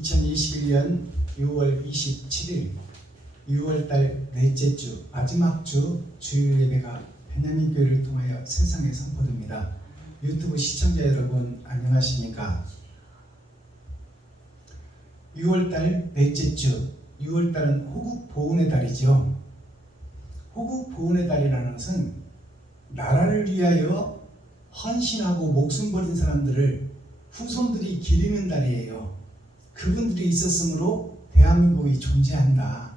2021년 6월 27일 6월달 넷째 주 마지막 주 주일 예배가 베냐민 교회를 통하여 세상에 선포됩니다. 유튜브 시청자 여러분 안녕하십니까? 6월달 넷째 주 6월달은 호국 보훈의 달이죠. 호국 보훈의 달이라는 것은 나라를 위하여 헌신하고 목숨 버린 사람들을 후손들이 기리는 달이에요. 그분들이 있었으므로 대한민국이 존재한다.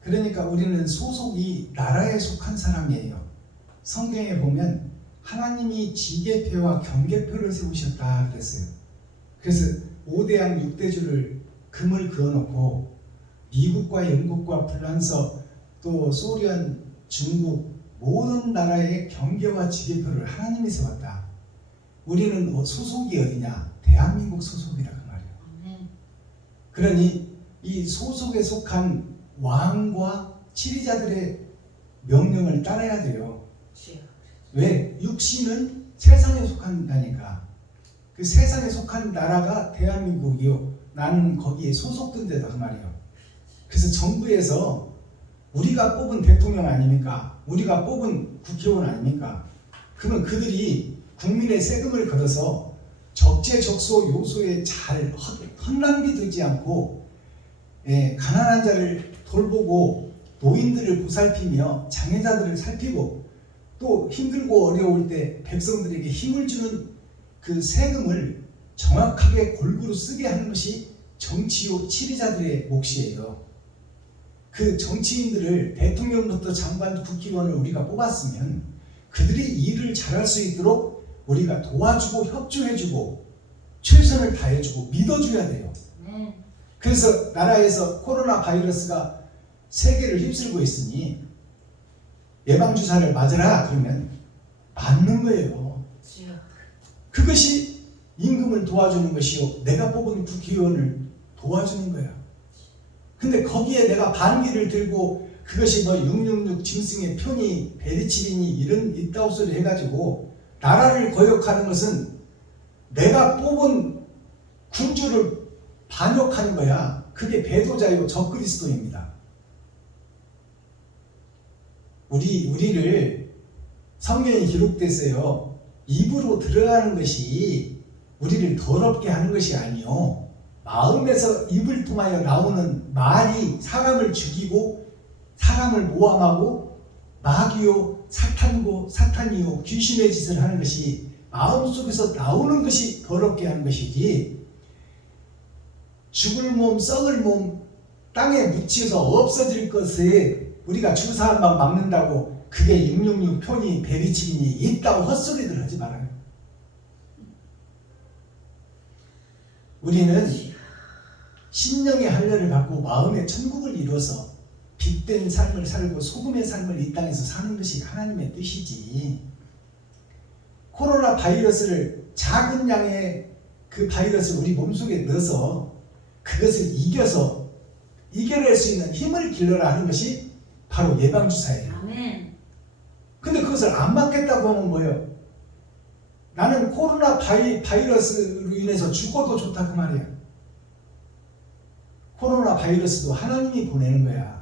그러니까 우리는 소속이 나라에 속한 사람이에요. 성경에 보면 하나님이 지계표와 경계표를 세우셨다 그랬어요. 그래서 5대양 6대주를 금을 그어놓고 미국과 영국과 프랑스 또 소련, 중국 모든 나라의 경계와 지계표를 하나님이 세웠다. 우리는 소속이 어디냐? 대한민국 소속이다 그 말이에요. 그러니 이 소속에 속한 왕과 치리자들의 명령을 따라야 돼요. 왜? 육신은 세상에 속한다니까. 그 세상에 속한 나라가 대한민국이요. 나는 거기에 소속된 데다 그 말이에요. 그래서 정부에서 우리가 뽑은 대통령 아닙니까? 우리가 뽑은 국회의원 아닙니까? 그러면 그들이 국민의 세금을 걷어서 적재적소 요소에 잘 헛낭비 되지 않고 가난한 자를 돌보고 노인들을 보살피며 장애자들을 살피고 또 힘들고 어려울 때 백성들에게 힘을 주는 그 세금을 정확하게 골고루 쓰게 하는 것이 정치요 치리자들의 몫이에요. 그 정치인들을 대통령부터 장관, 국회의원을 우리가 뽑았으면 그들이 일을 잘할 수 있도록 우리가 도와주고 협조해주고 최선을 다해주고 믿어줘야 돼요. 그래서 나라에서 코로나 바이러스가 세계를 휩쓸고 있으니 예방주사를 맞으라 그러면 맞는 거예요. 그것이 임금을 도와주는 것이요 내가 뽑은 국회의원을 도와주는 거야. 근데 거기에 내가 반기를 들고 그것이 뭐 666 짐승의 편이 베리치리니 이런 이따오 소리 해가지고 나라를 거역하는 것은 내가 뽑은 군주를 반역하는 거야. 그게 배도자요 적그리스도입니다. 우리를 성경에 기록됐어요. 입으로 들어가는 것이 우리를 더럽게 하는 것이 아니요. 마음에서 입을 통하여 나오는 말이 사람을 죽이고 사람을 모함하고 마귀요 사탄고 사탄이요 귀신의 짓을 하는 것이 마음속에서 나오는 것이 더럽게 하는 것이지 죽을 몸 썩을 몸 땅에 묻혀서 없어질 것에 우리가 주사 한 방 막는다고 그게 666 편이 베리치기니 있다고 헛소리들 하지 말아요. 우리는 심령의 할례를 받고 마음의 천국을 이루어서 빛된 삶을 살고 소금의 삶을 이 땅에서 사는 것이 하나님의 뜻이지. 코로나 바이러스를 작은 양의 그 바이러스를 우리 몸속에 넣어서 그것을 이겨서 이겨낼 수 있는 힘을 길러라 하는 것이 바로 예방주사예요. 아멘. 근데 그것을 안 맞겠다고 하면 뭐예요? 나는 코로나 바이러스로 인해서 죽어도 좋다 그 말이야. 코로나 바이러스도 하나님이 보내는 거야.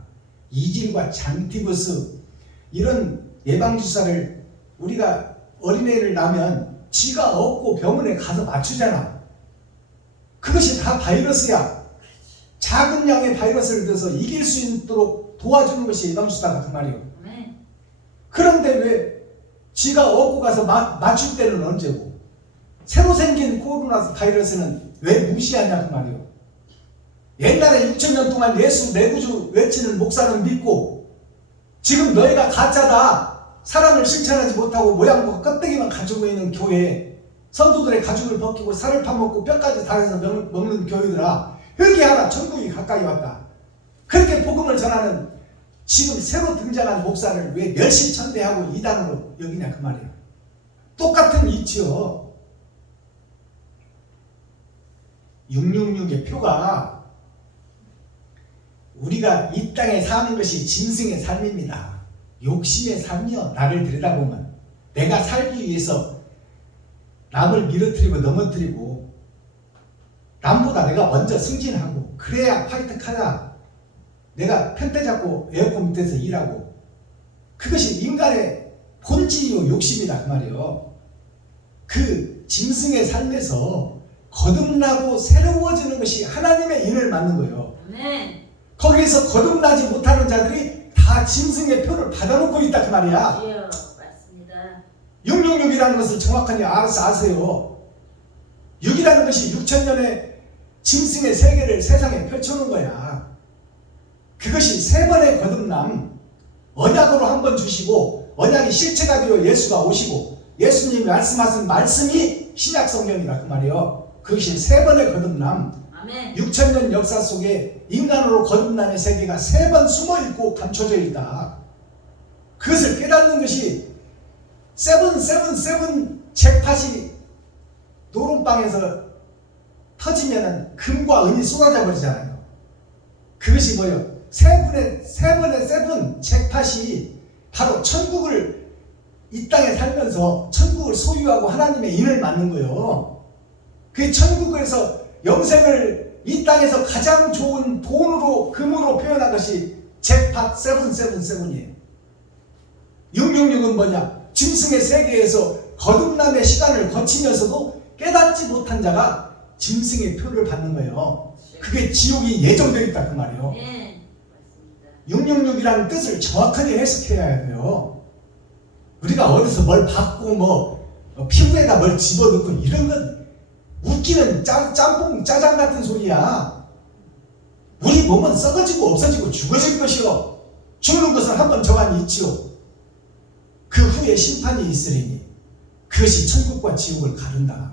이질과 장티버스 이런 예방주사를 우리가 어린애를 낳으면 지가 얻고 병원에 가서 맞추잖아. 그것이 다 바이러스야. 작은 양의 바이러스를 들어서 이길 수 있도록 도와주는 것이 예방주사다 그 말이에요. 그런데 왜 지가 얻고 가서 맞출 때는 언제고 새로 생긴 코로나 바이러스는 왜 무시하냐 그 말이에요. 옛날에 6,000년 동안 예수 내구주 외치는 목사는 믿고 지금 너희가 가짜다 사랑을 실천하지 못하고 모양과 껍데기만 가지고 있는 교회 성도들의 가죽을 벗기고 살을 파먹고 뼈까지 달아서 먹는 교회들아 회개하라 천국이 가까이 왔다. 그렇게 복음을 전하는 지금 새로 등장한 목사를 왜 멸시천대하고 이단으로 여기냐 그 말이에요. 똑같은 이치요. 666의 표가 우리가 이 땅에 사는 것이 짐승의 삶입니다. 욕심의 삶이요. 나를 들여다보면 내가 살기 위해서 남을 밀어뜨리고 넘어뜨리고 남보다 내가 먼저 승진하고 그래야 화이트카다. 내가 편대 잡고 에어컨 밑에서 일하고 그것이 인간의 본질이요 욕심이다 그 말이요. 그 짐승의 삶에서 거듭나고 새로워지는 것이 하나님의 인을 맞는 거예요. 네. 거기에서 거듭나지 못하는 자들이 다 짐승의 표를 받아놓고 있다 그 말이야. 예, 맞습니다. 666이라는 것을 정확하게 아세요. 6이라는 것이 6천년의 짐승의 세계를 세상에 펼쳐놓은 거야. 그것이 세 번의 거듭남, 언약으로 한 번 주시고 언약이 실체가 되어 예수가 오시고 예수님이 말씀하신 말씀이 신약 성경이다 그 말이에요. 그것이 세 번의 거듭남. 아멘. 6천년 역사 속에 인간으로 거듭남의 세계가 세 번 숨어있고 감춰져 있다. 그것을 깨닫는 것이 세븐 잭팟이 노름방에서 터지면은 금과 은이 쏟아져 버리잖아요. 그것이 뭐예요? 세 번의 세븐 잭팟이 바로 천국을 이 땅에 살면서 천국을 소유하고 하나님의 인을 맡는 거예요. 그 천국에서 영생을 이 땅에서 가장 좋은 돈으로 금으로 표현한 것이 잭팟 777이에요. 666은 뭐냐? 짐승의 세계에서 거듭남의 시간을 거치면서도 깨닫지 못한 자가 짐승의 표를 받는 거예요. 그게 지옥이 예정되어 있다 그 말이에요. 네, 맞습니다. 666이라는 뜻을 정확하게 해석해야 돼요. 우리가 어디서 뭘 받고 피부에다 뭘 집어넣고 이런 건 웃기는 짬뽕 짜장 같은 소리야. 우리 몸은 썩어지고 없어지고 죽어질 것이요. 죽는 것은 한번 저간이 있지요. 그 후에 심판이 있으리니 그것이 천국과 지옥을 가른다.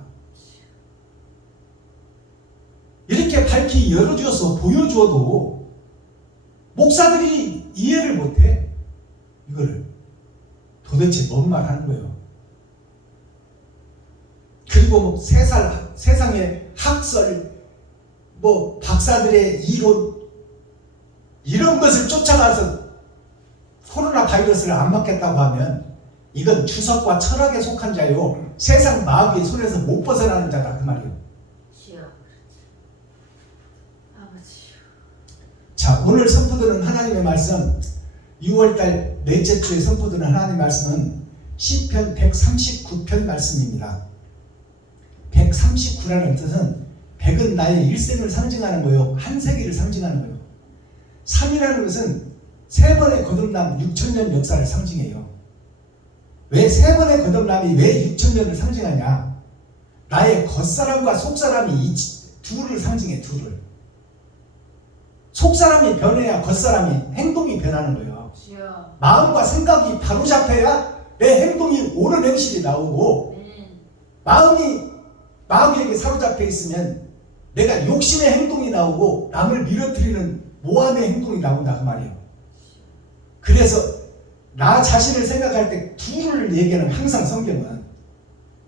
이렇게 밝히 열어주어서 보여줘도 목사들이 이해를 못해. 이거를 도대체 뭔 말 하는 거예요. 그리고 세상의 학설, 박사들의 이론, 이런 것을 쫓아가서 코로나 바이러스를 안 맞겠다고 하면 이건 주석과 철학에 속한 자요. 세상 마귀의 손에서 못 벗어나는 자다 그 말이에요. 아버지요. 자, 오늘 선포드는 하나님의 말씀, 6월달 넷째 주에 선포드는 하나님의 말씀은 시편 139편 말씀입니다. 139라는 뜻은 100은 나의 일생을 상징하는 거요. 한 세기를 상징하는 거요. 3이라는 것은 세 번의 거듭남 6천년 역사를 상징해요. 왜 세 번의 거듭남이 왜 6천년을 상징하냐? 나의 겉사람과 속사람이 이 둘을 상징해. 둘을. 속사람이 변해야 겉사람이 행동이 변하는 거예요. 마음과 생각이 바로잡혀야 내 행동이 옳은 행실이 나오고 마음이 마귀에게 사로잡혀 있으면 내가 욕심의 행동이 나오고 남을 밀어뜨리는 모함의 행동이 나온다 그 말이에요. 그래서 나 자신을 생각할 때 둘을 얘기하는 항상 성경은.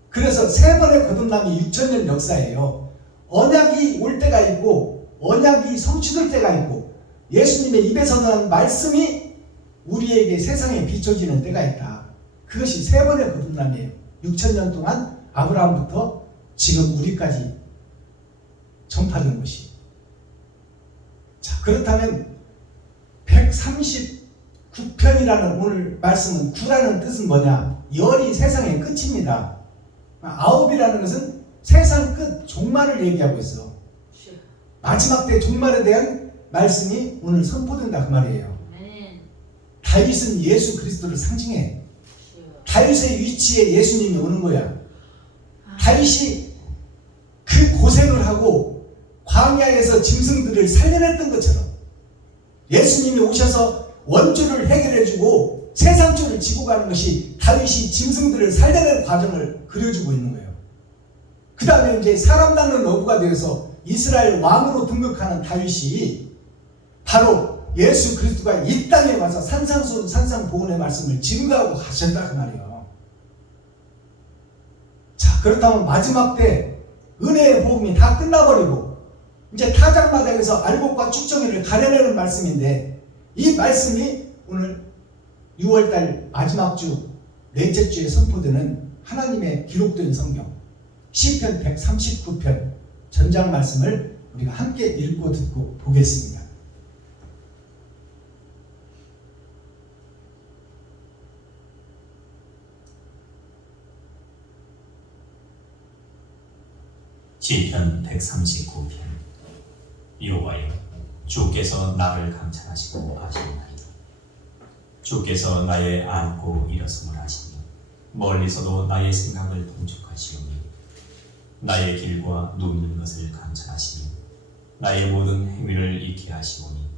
그래서 세 번의 거듭남이 6천년 역사예요. 언약이 올 때가 있고 언약이 성취될 때가 있고 예수님의 입에서 나온 말씀이 우리에게 세상에 비춰지는 때가 있다. 그것이 세 번의 거듭남이에요. 6천년 동안 아브라함부터 지금 우리까지 전파된 것이. 자, 그렇다면 139편이라는 오늘 말씀은 9라는 뜻은 뭐냐? 열이 세상의 끝입니다. 9이라는 것은 세상 끝, 종말을 얘기하고 있어. 마지막 때 종말에 대한 말씀이 오늘 선포된다 그 말이에요. 다윗은 예수 그리스도를 상징해. 다윗의 위치에 예수님이 오는 거야. 다윗이 그 고생을 하고 광야에서 짐승들을 살려냈던 것처럼 예수님이 오셔서 원죄를 해결해주고 세상죄를 지고 가는 것이 다윗이 짐승들을 살려낸 과정을 그려주고 있는 거예요. 그 다음에 이제 사람 닦는 어부가 되어서 이스라엘 왕으로 등극하는 다윗이 바로 예수 그리스도가 이 땅에 와서 산상수훈 산상보훈의 말씀을 증거하고 가셨다 그 말이에요. 자, 그렇다면 마지막 때 은혜의 복음이 다 끝나버리고 이제 타작마당에서 알곡과 쭉정이를 가려내는 말씀인데 이 말씀이 오늘 6월달 마지막 주 넷째 주에 선포되는 하나님의 기록된 성경 시편 139편 전장 말씀을 우리가 함께 읽고 듣고 보겠습니다. 시편 139편. 여호와여, 주께서 나를 감찰하시고 아시나이다. 주께서 나의 앉고 일어섬을 아시며 멀리서도 나의 생각을 통촉하시오니 나의 길과 눕는 것을 감찰하시며 나의 모든 행위를 익히 하시오니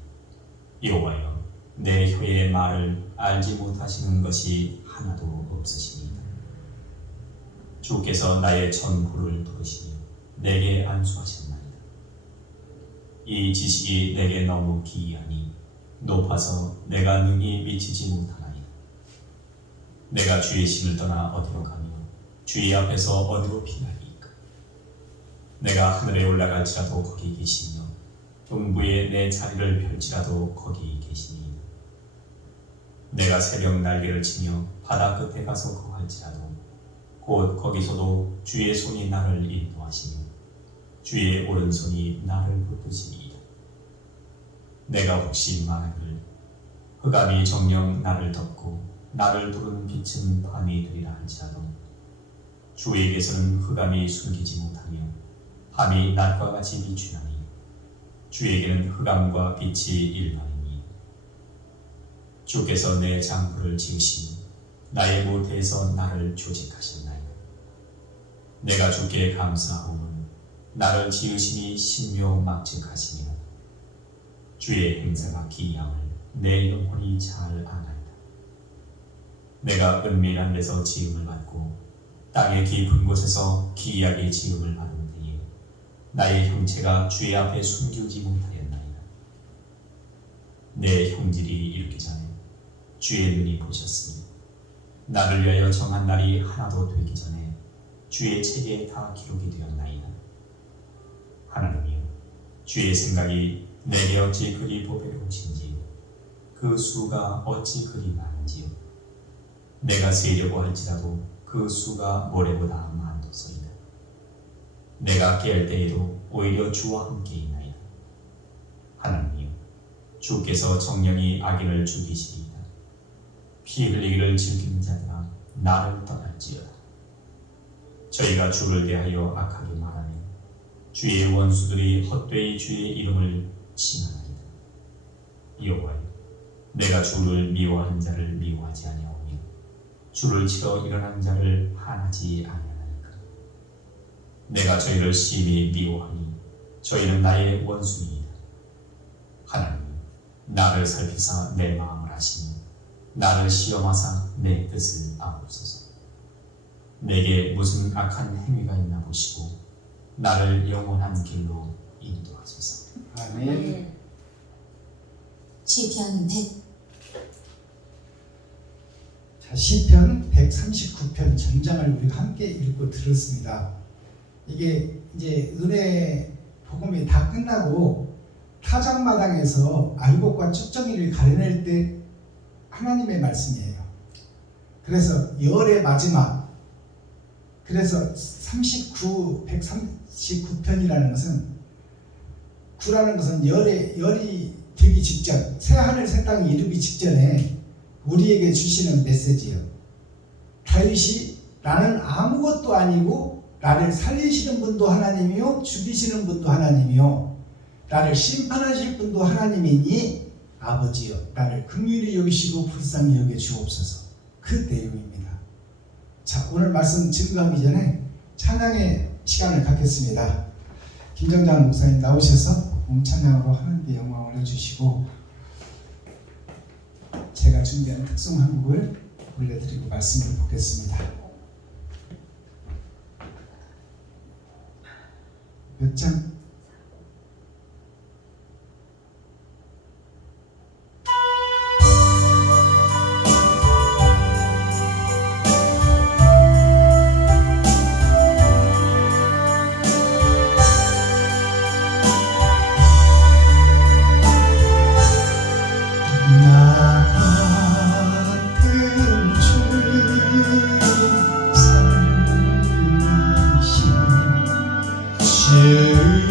여호와여, 내 혀의 말을 알지 못하시는 것이 하나도 없으시니이다. 주께서 나의 전부를 들으시며 내게 안수하셨나이다. 이 지식이 내게 너무 기이하니 높아서 내가 능히 미치지 못하나이다. 내가 주의 신을 떠나 어디로 가며 주의 앞에서 어디로 피하리이까? 내가 하늘에 올라갈지라도 거기 계시며 동부에 내 자리를 펼지라도 거기 계시니이다. 내가 새벽 날개를 치며 바다 끝에 가서 거할지라도 곧 거기서도 주의 손이 나를 인도하시며 주의 오른손이 나를 붙드시니이다. 내가 혹시 말하기를 흑암이 정녕 나를 덮고 나를 두른 빛은 밤이 되리라 할지라도 주에게서는 흑암이 숨기지 못하며 밤이 낮과 같이 비추나니 주에게는 흑암과 빛이 일반이니 주께서 내 장부를 지으시니 나의 모태에서 나를 조직하셨나이다. 내가 주께 감사하오는 나를 지으시니 신묘막직하시며 주의 행사가 기이함을 내 영혼이 잘 아나이다. 내가 은밀한 데서 지음을 받고 땅의 깊은 곳에서 기이하게 지음을 받은 때에 나의 형체가 주의 앞에 숨기지 못하였나이다. 내 형질이 이르기 전에 주의 눈이 보셨으니 나를 위하여 정한 날이 하나도 되기 전에 주의 책에 다 기록이 되었나이다. 하나님이여, 주의 생각이 내게 어찌 그리 보배로우신지 그 수가 어찌 그리 많은지요. 내가 세려고 할지라도 그 수가 모래보다 많도소이다. 내가 깨할 때에도 오히려 주와 함께 있나이다. 하나님이여, 주께서 정령이 악인을 죽이시리이다. 피 흘리기를 즐기는 자들아 나를 떠날지어다. 저희가 주를 대하여 악하게 말하며 주의 원수들이 헛되이 주의 이름을 칭하나이다. 여호와여, 내가 주를 미워하는 자를 미워하지 아니하오며 주를 치러 일어나는 자를 한하지 아니하나이까. 내가 저희를 심히 미워하니 저희는 나의 원수이다. 하나님, 나를 살피사 내 마음을 아시며 나를 시험하사 내 뜻을 아옵소서. 내게 무슨 악한 행위가 있나 보시고 나를 영원한 길로 인도하소서. 아멘. 시편 100. 자, 시편 139편 전장을 우리가 함께 읽고 들었습니다. 이게 이제 은혜 복음이 다 끝나고 타작마당에서 알곡과 쭉정이를 가려낼 때 하나님의 말씀이에요. 그래서 열의 마지막, 그래서 139편이라는 것은, 구라는 것은 열이 되기 직전, 새 하늘 새 땅이 이르기 직전에 우리에게 주시는 메시지예요. 다윗이 나는 아무것도 아니고 나를 살리시는 분도 하나님이요 죽이시는 분도 하나님이요 나를 심판하실 분도 하나님이니 아버지여 나를 긍휼히 여기시고 불쌍히 여겨 주옵소서. 그 내용입니다. 자, 오늘 말씀 증거하기 전에 찬양의 시간을 갖겠습니다. 김정장 목사님 나오셔서 찬양으로 하나님께 영광을 올려주시고 제가 준비한 특송 한 곡을 올려드리고 말씀을 보겠습니다. 몇 장? 주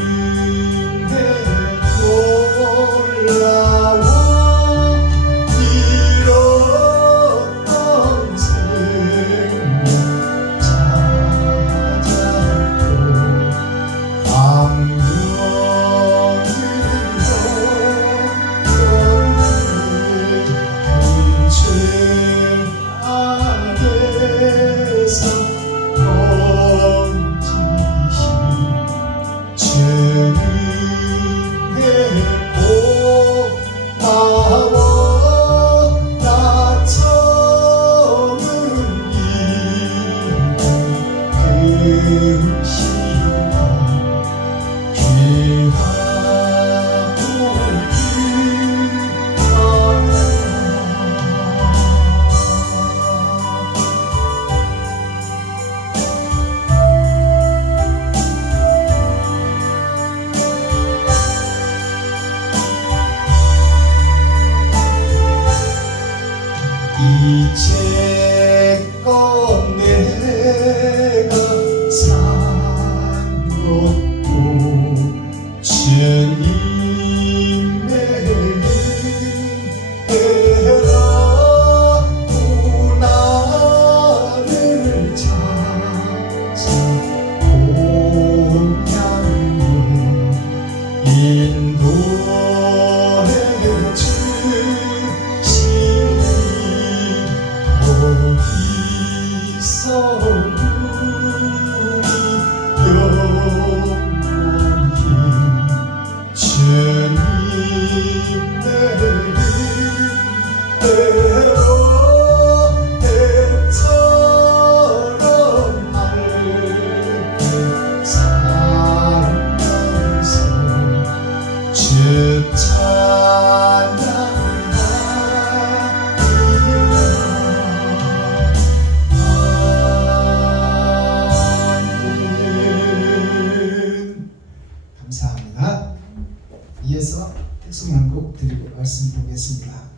위해서 특송 한 곡 드리고 말씀 보겠습니다.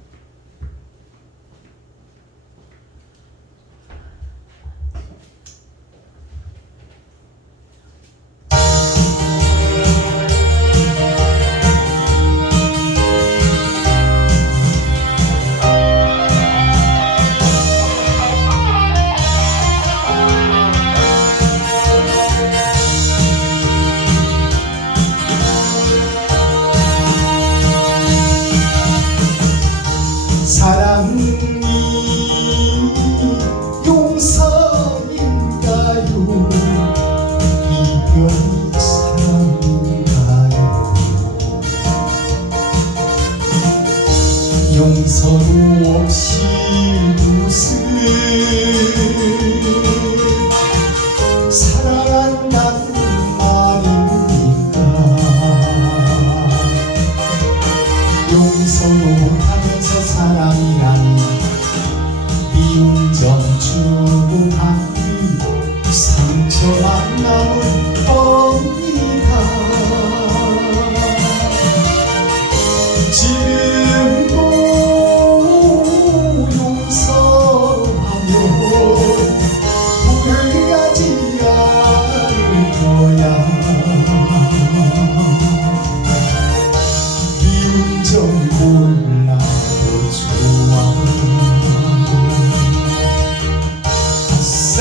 사랑이 용서인가요? 이별이 사랑인가요? 용서도 없이 무슨 사랑한다는 말입니까? 용서도 못하면서 사랑이라니 미운 점 주고받기 상처만 남을 겁니다. 지금도 용서하며 후회하지 않을 거야. 미운 점 몰라도 좋아. 아싸!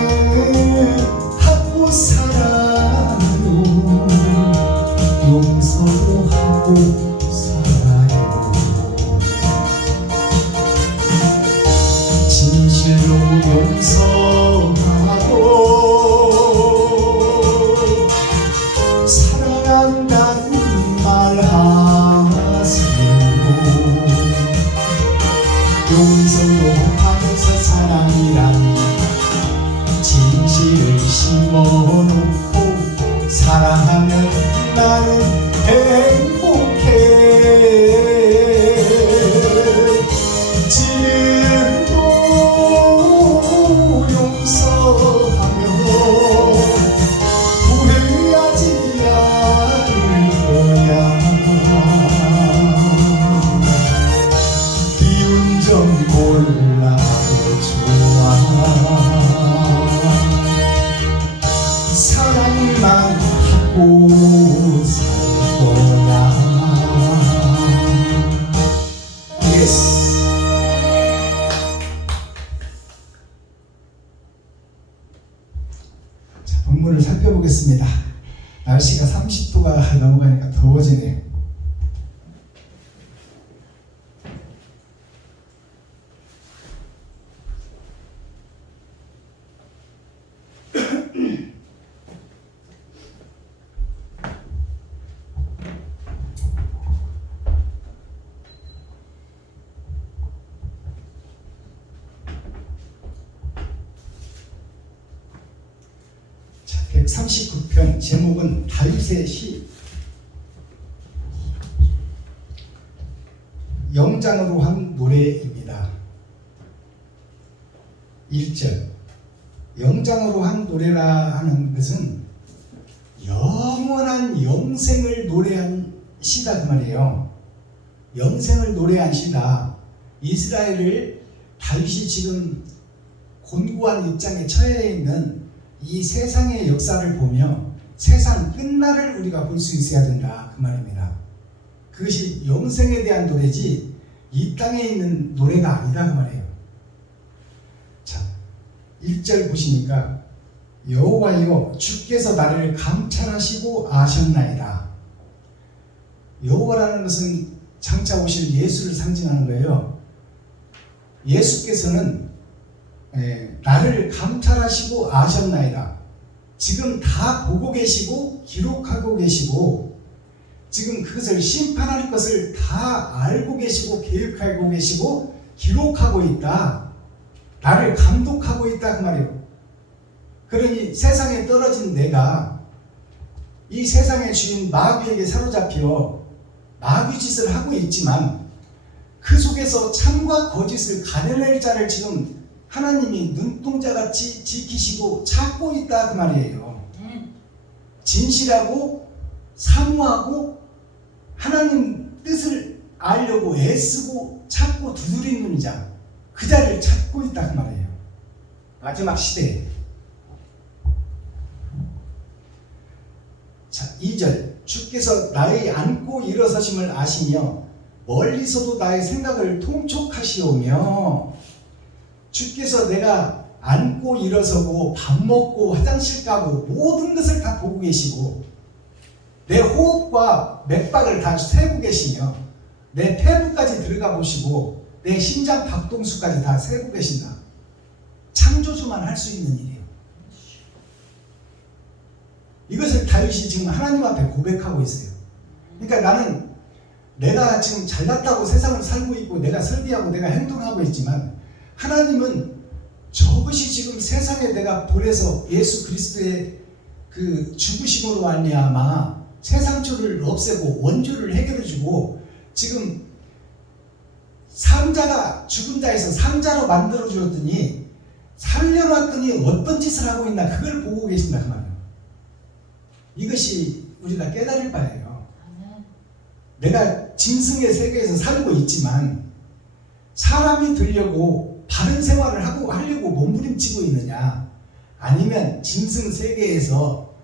사랑은 하고 살아요. 용서도 하고 살아요. 진실로 용서하고 사랑한다는 말 하세요. 용서도 하면서 사랑이란 진실을 심어놓고 사랑하면 나는 행복해. 지금도 용서하며 후회하지 않을 거야. 미운 점 몰라도 좋아. 사랑만 하고 살 거야. Yes. 자, 본문을 살펴보겠습니다. 날씨가 30도가 넘어가니까 더워지네요. 자, 139편 제목은 다윗의 시. 영장으로 한 노래입니다. 1절 영장으로 한 노래라 하는 것은 영원한 영생을 노래한 시다 그 말이에요. 영생을 노래한 시다. 이스라엘을 다윗이 지금 곤고한 입장에 처해 있는 이 세상의 역사를 보며 세상 끝날을 우리가 볼 수 있어야 된다 그 말입니다. 그것이 영생에 대한 노래지 이 땅에 있는 노래가 아니다 그 말이에요. 자, 1절 보시니까 여호와여 주께서 나를 감찰하시고 아셨나이다. 여호와라는 것은 장차 오실 예수를 상징하는 거예요. 예수께서는 나를 감찰하시고 아셨나이다. 지금 다 보고 계시고 기록하고 계시고 지금 그것을 심판할 것을 다 알고 계시고 계획하고 계시고 기록하고 있다. 나를 감독하고 있다 그 말이에요. 그러니 세상에 떨어진 내가 이 세상의 주인 마귀에게 사로잡혀 마귀 짓을 하고 있지만 그 속에서 참과 거짓을 가려낼 자를 지금 하나님이 눈동자같이 지키시고 찾고 있다 그 말이에요. 진실하고 사모하고 하나님 뜻을 알려고 애쓰고 찾고 두드리는 자, 그 자를 찾고 있다 그 말이에요. 마지막 시대에. 자, 2절 주께서 나의 앉고 일어서심을 아시며 멀리서도 나의 생각을 통촉하시오며, 주께서 내가 앉고 일어서고 밥 먹고 화장실 가고 모든 것을 다 보고 계시고 내 호흡과 맥박을 다 세고 계시며 내 폐부까지 들어가 보시고 내 심장 박동수까지 다 세고 계신다. 창조주만 할 수 있는 일이에요. 이것을 다윗이 지금 하나님 앞에 고백하고 있어요. 그러니까 나는 내가 지금 잘났다고 세상을 살고 있고 내가 설계하고 내가 행동하고 있지만 하나님은 저것이 지금 세상에 내가 보내서 예수 그리스도의 그 죽으심으로 말미암아 세상초를 없애고 원죄를 해결해주고 지금 상자가 죽은 자에서 상자로 만들어 주었더니 살려놨더니 어떤 짓을 하고 있나 그걸 보고 계신다 그 말이에요. 이것이 우리가 깨달을 바예요. 내가 짐승의 세계에서 살고 있지만 사람이 되려고 바른 생활을 하려고 몸부림치고 있느냐, 아니면 짐승 세계에서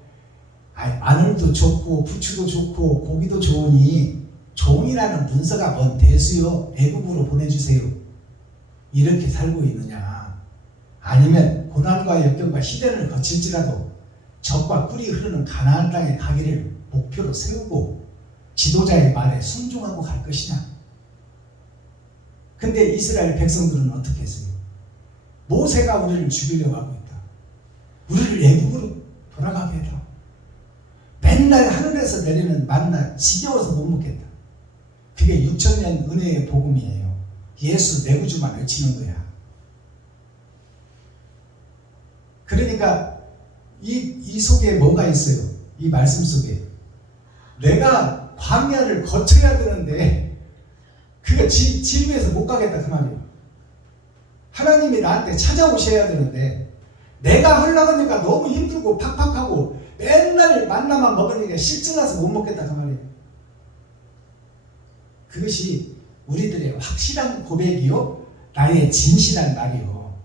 마늘도 좋고 부추도 좋고 고기도 좋으니 종이라는 문서가 뭔 대수요 애국으로 보내주세요 이렇게 살고 있느냐, 아니면 고난과 역경과 시련을 거칠지라도 적과 꿀이 흐르는 가나안 땅에 가기를 목표로 세우고 지도자의 말에 순종하고 갈 것이냐. 근데 이스라엘 백성들은 어떻게 했어요? 모세가 우리를 죽이려고 하고 있다. 우리를 애국으로 돌아가게 해라. 맨날 하늘에서 내리는 만나 지겨워서 못 먹겠다. 그게 6,000년 은혜의 복음이에요. 예수 내 구주만 외치는 거야. 그러니까 이 속에 뭐가 있어요? 이 말씀 속에 내가 광야를 거쳐야 되는데 그거 지루해서 못 가겠다 그 말이에요. 하나님이 나한테 찾아오셔야 되는데 내가 흘러가니까 너무 힘들고 팍팍하고 맨날 만나만 먹으니까 실증나서 못 먹겠다 그 말이에요. 그것이 우리들의 확실한 고백이요 나의 진실한 말이요.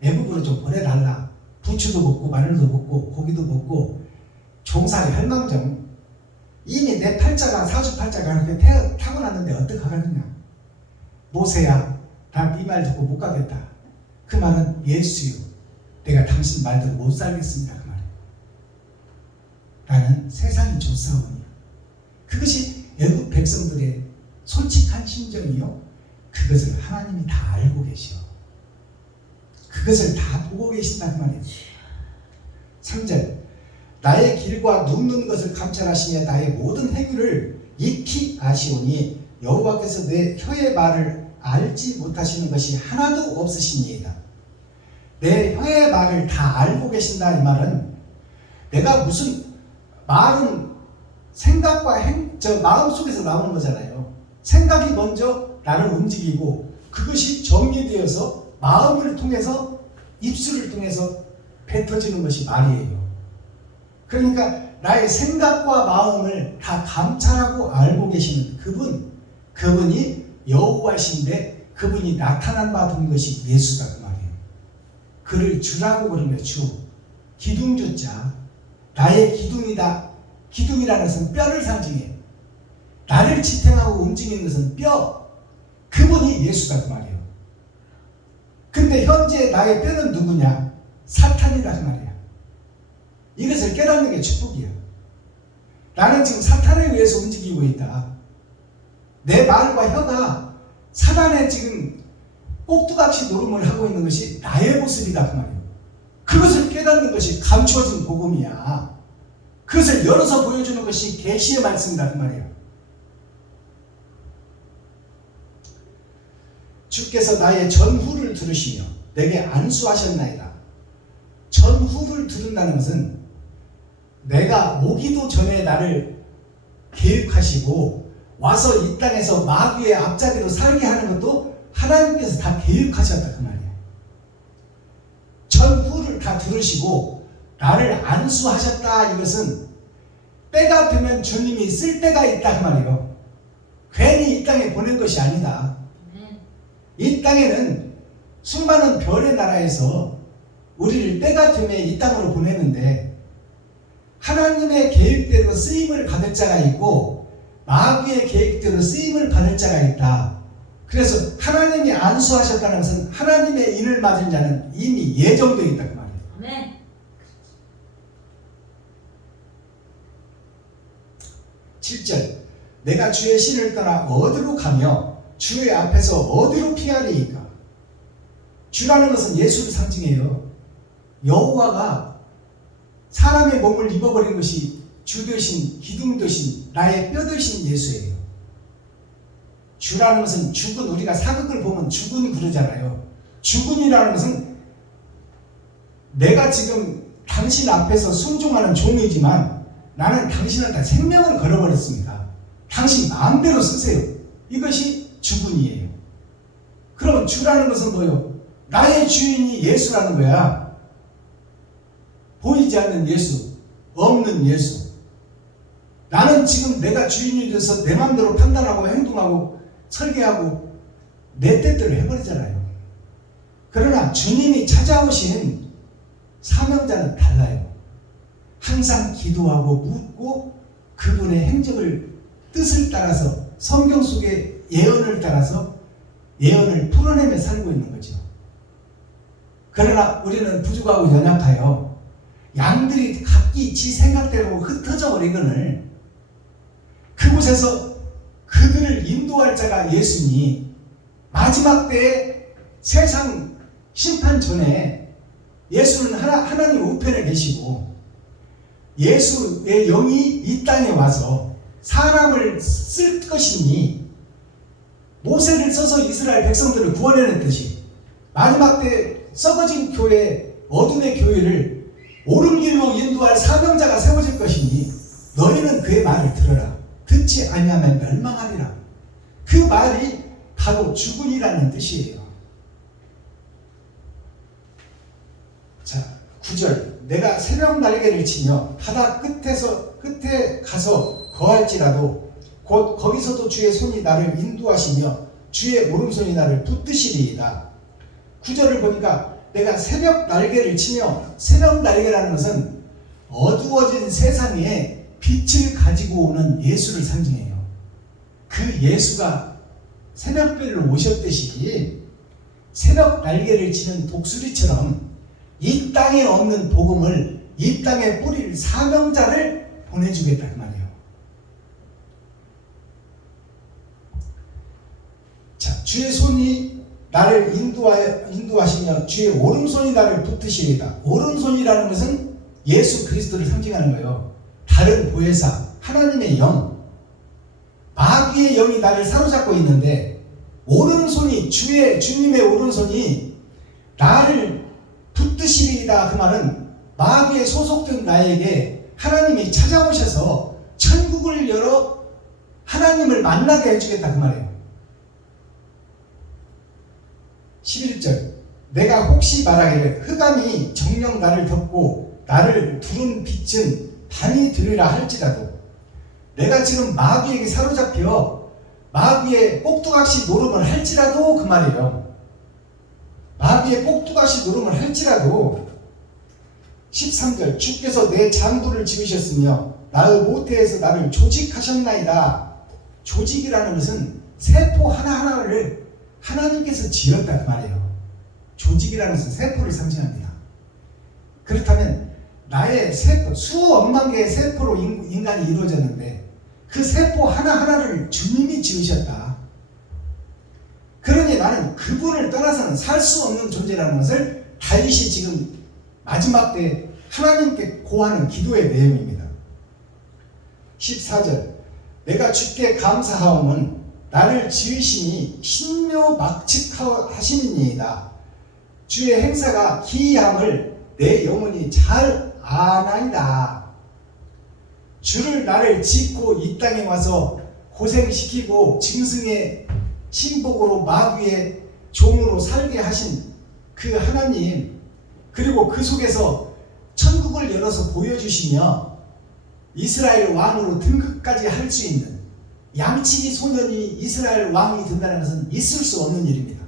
애국으로 좀 보내달라. 부추도 먹고 마늘도 먹고 고기도 먹고 종살이 할 망정 이미 내 팔자가 사주팔자가 그렇게 타고났는데 어떡하겠느냐. 모세야 나 네 말 듣고 못 가겠다. 그 말은 예수요 내가 당신 말대로 못 살겠습니다 그 말이에요. 나는 세상이 좋사오니. 그것이 애국 백성들의 솔직한 심정이요 그것을 하나님이 다 알고 계셔. 그것을 다 보고 계신다 그 말이에요. 3절 나의 길과 눕는 것을 감찰하시며 나의 모든 행위를 익히 아시오니 여호와께서 내 혀의 말을 알지 못하시는 것이 하나도 없으시니이다. 내 혀의 말을 다 알고 계신다 이 말은 내가 무슨 말은 생각과 마음속에서 나오는 거잖아요. 생각이 먼저 나를 움직이고 그것이 정리되어서 마음을 통해서 입술을 통해서 뱉어지는 것이 말이에요. 그러니까 나의 생각과 마음을 다 감찰하고 알고 계시는 그분이 여호와신데 그분이 나타난 바 된 것이 예수다 그 말이에요. 그를 주라고 그러는 거예요. 주. 기둥주자. 나의 기둥이다. 기둥이라는 것은 뼈를 상징해요. 나를 지탱하고 움직이는 것은 뼈. 그분이 예수다 그 말이에요. 근데 현재 나의 뼈는 누구냐? 사탄이다 그 말이야. 이것을 깨닫는 게 축복이야. 나는 지금 사탄에 의해서 움직이고 있다. 내 말과 혀가 사단의 지금 꼭두각시 노름을 하고 있는 것이 나의 모습이다 그 말이에요. 그것을 깨닫는 것이 감추어진 복음이야. 그것을 열어서 보여주는 것이 계시의 말씀이다 그 말이에요. 주께서 나의 전후를 들으시며 내게 안수하셨나이다. 전후를 두른다는 것은 내가 오기도 전에 나를 계획하시고 와서 이 땅에서 마귀의 앞자리로 살게 하는 것도 하나님께서 다 계획하셨다 그 말이에요. 전후를 다 들으시고 나를 안수하셨다. 이것은 때가 되면 주님이 쓸 때가 있다 그 말이에요. 괜히 이 땅에 보낸 것이 아니다. 이 땅에는 수많은 별의 나라에서 우리를 때가 되면 이 땅으로 보내는데 하나님의 계획대로 쓰임을 받을 자가 있고 마귀의 계획대로 쓰임을 받을 자가 있다. 그래서 하나님이 안수하셨다는 것은 하나님의 인을 맞은 자는 이미 예정되어 있다 그 말이에요. 아멘. 7절 내가 주의 신을 떠나 어디로 가며 주의 앞에서 어디로 피하리이까. 주라는 것은 예수를 상징해요. 여호와가 사람의 몸을 입어버린 것이 주 되신 기둥 되신 나의 뼈 되신 예수예요. 주라는 것은 죽은, 우리가 사극을 보면 죽은 부르잖아요. 죽은이라는 것은 내가 지금 당신 앞에서 순종하는 종이지만 나는 당신한테 생명을 걸어버렸습니다. 당신 마음대로 쓰세요. 이것이 죽은이에요. 그러면 주라는 것은 뭐예요? 나의 주인이 예수라는 거야. 보이지 않는 예수, 없는 예수. 나는 지금 내가 주인이 돼서 내 마음대로 판단하고 행동하고 설계하고 내 뜻대로 해버리잖아요. 그러나 주님이 찾아오신 사명자는 달라요. 항상 기도하고 묻고 그분의 행적을 뜻을 따라서 성경 속의 예언을 따라서 예언을 풀어내며 살고 있는 거죠. 그러나 우리는 부족하고 연약하여 양들이 각기 지 생각대로 흩어져 버리거늘 그곳에서 그들을 인도할 자가 예수니 마지막 때에 세상 심판 전에 예수는 하나님 우편에 계시고 예수의 영이 이 땅에 와서 사람을 쓸 것이니 모세를 써서 이스라엘 백성들을 구원해냈듯이 마지막 때 썩어진 교회, 어둠의 교회를 옳은 길로 인도할 사명자가 세워질 것이니 너희는 그의 말을 들어라. 듣지 아니하면 멸망하리라. 그 말이 바로 죽은이라는 뜻이에요. 자, 9절 내가 새벽 날개를 치며 바다 끝에 가서 거할지라도 곧 거기서도 주의 손이 나를 인도하시며 주의 오른손이 나를 붙드시리이다. 9절을 보니까 내가 새벽 날개를 치며, 새벽 날개라는 것은 어두워진 세상에 빛을 가지고 오는 예수를 상징해요. 그 예수가 새벽별로 오셨듯이 새벽 날개를 치는 독수리처럼 이 땅에 없는 복음을, 이 땅에 뿌릴 사명자를 보내주겠다 그 말이에요. 자, 주의 손이 나를 인도하시며 주의 오른손이 나를 붙드시리이다. 오른손이라는 것은 예수 그리스도를 상징하는 거예요. 다른 보혜사, 하나님의 영, 마귀의 영이 나를 사로잡고 있는데 오른손이, 주님의 오른손이 나를 붙드시리이다. 그 말은 마귀에 소속된 나에게 하나님이 찾아오셔서 천국을 열어 하나님을 만나게 해주겠다 그 말이에요. 11절 내가 혹시 말하기를 흑암이 정녕 나를 덮고 나를 두른 빛은 밤이 되리라 할지라도, 내가 지금 마귀에게 사로잡혀 마귀의 꼭두각시 노름을 할지라도 그 말이에요. 마귀의 꼭두각시 노름을 할지라도 13절 주께서 내 장부를 지으셨으며 나의 모태에서 나를 조직하셨나이다. 조직이라는 것은 세포 하나하나를 하나님께서 지었다 그 말이에요. 조직이라는 것은 세포를 상징합니다. 그렇다면 나의 세포, 수억만 개의 세포로 인간이 이루어졌는데 그 세포 하나하나를 주님이 지으셨다. 그러니 나는 그분을 떠나서는 살 수 없는 존재라는 것을 다윗이 지금 마지막 때 하나님께 고하는 기도의 내용입니다. 14절 내가 주께 감사하오면 나를 지으시니 신묘막측하시니이다. 주의 행사가 기이함을 내 영혼이 잘 아나이다. 주를 나를 짓고 이 땅에 와서 고생시키고 짐승의 신복으로 마귀의 종으로 살게 하신 그 하나님, 그리고 그 속에서 천국을 열어서 보여주시며 이스라엘 왕으로 등극까지 할 수 있는 양치기 소년이 이스라엘 왕이 된다는 것은 있을 수 없는 일입니다.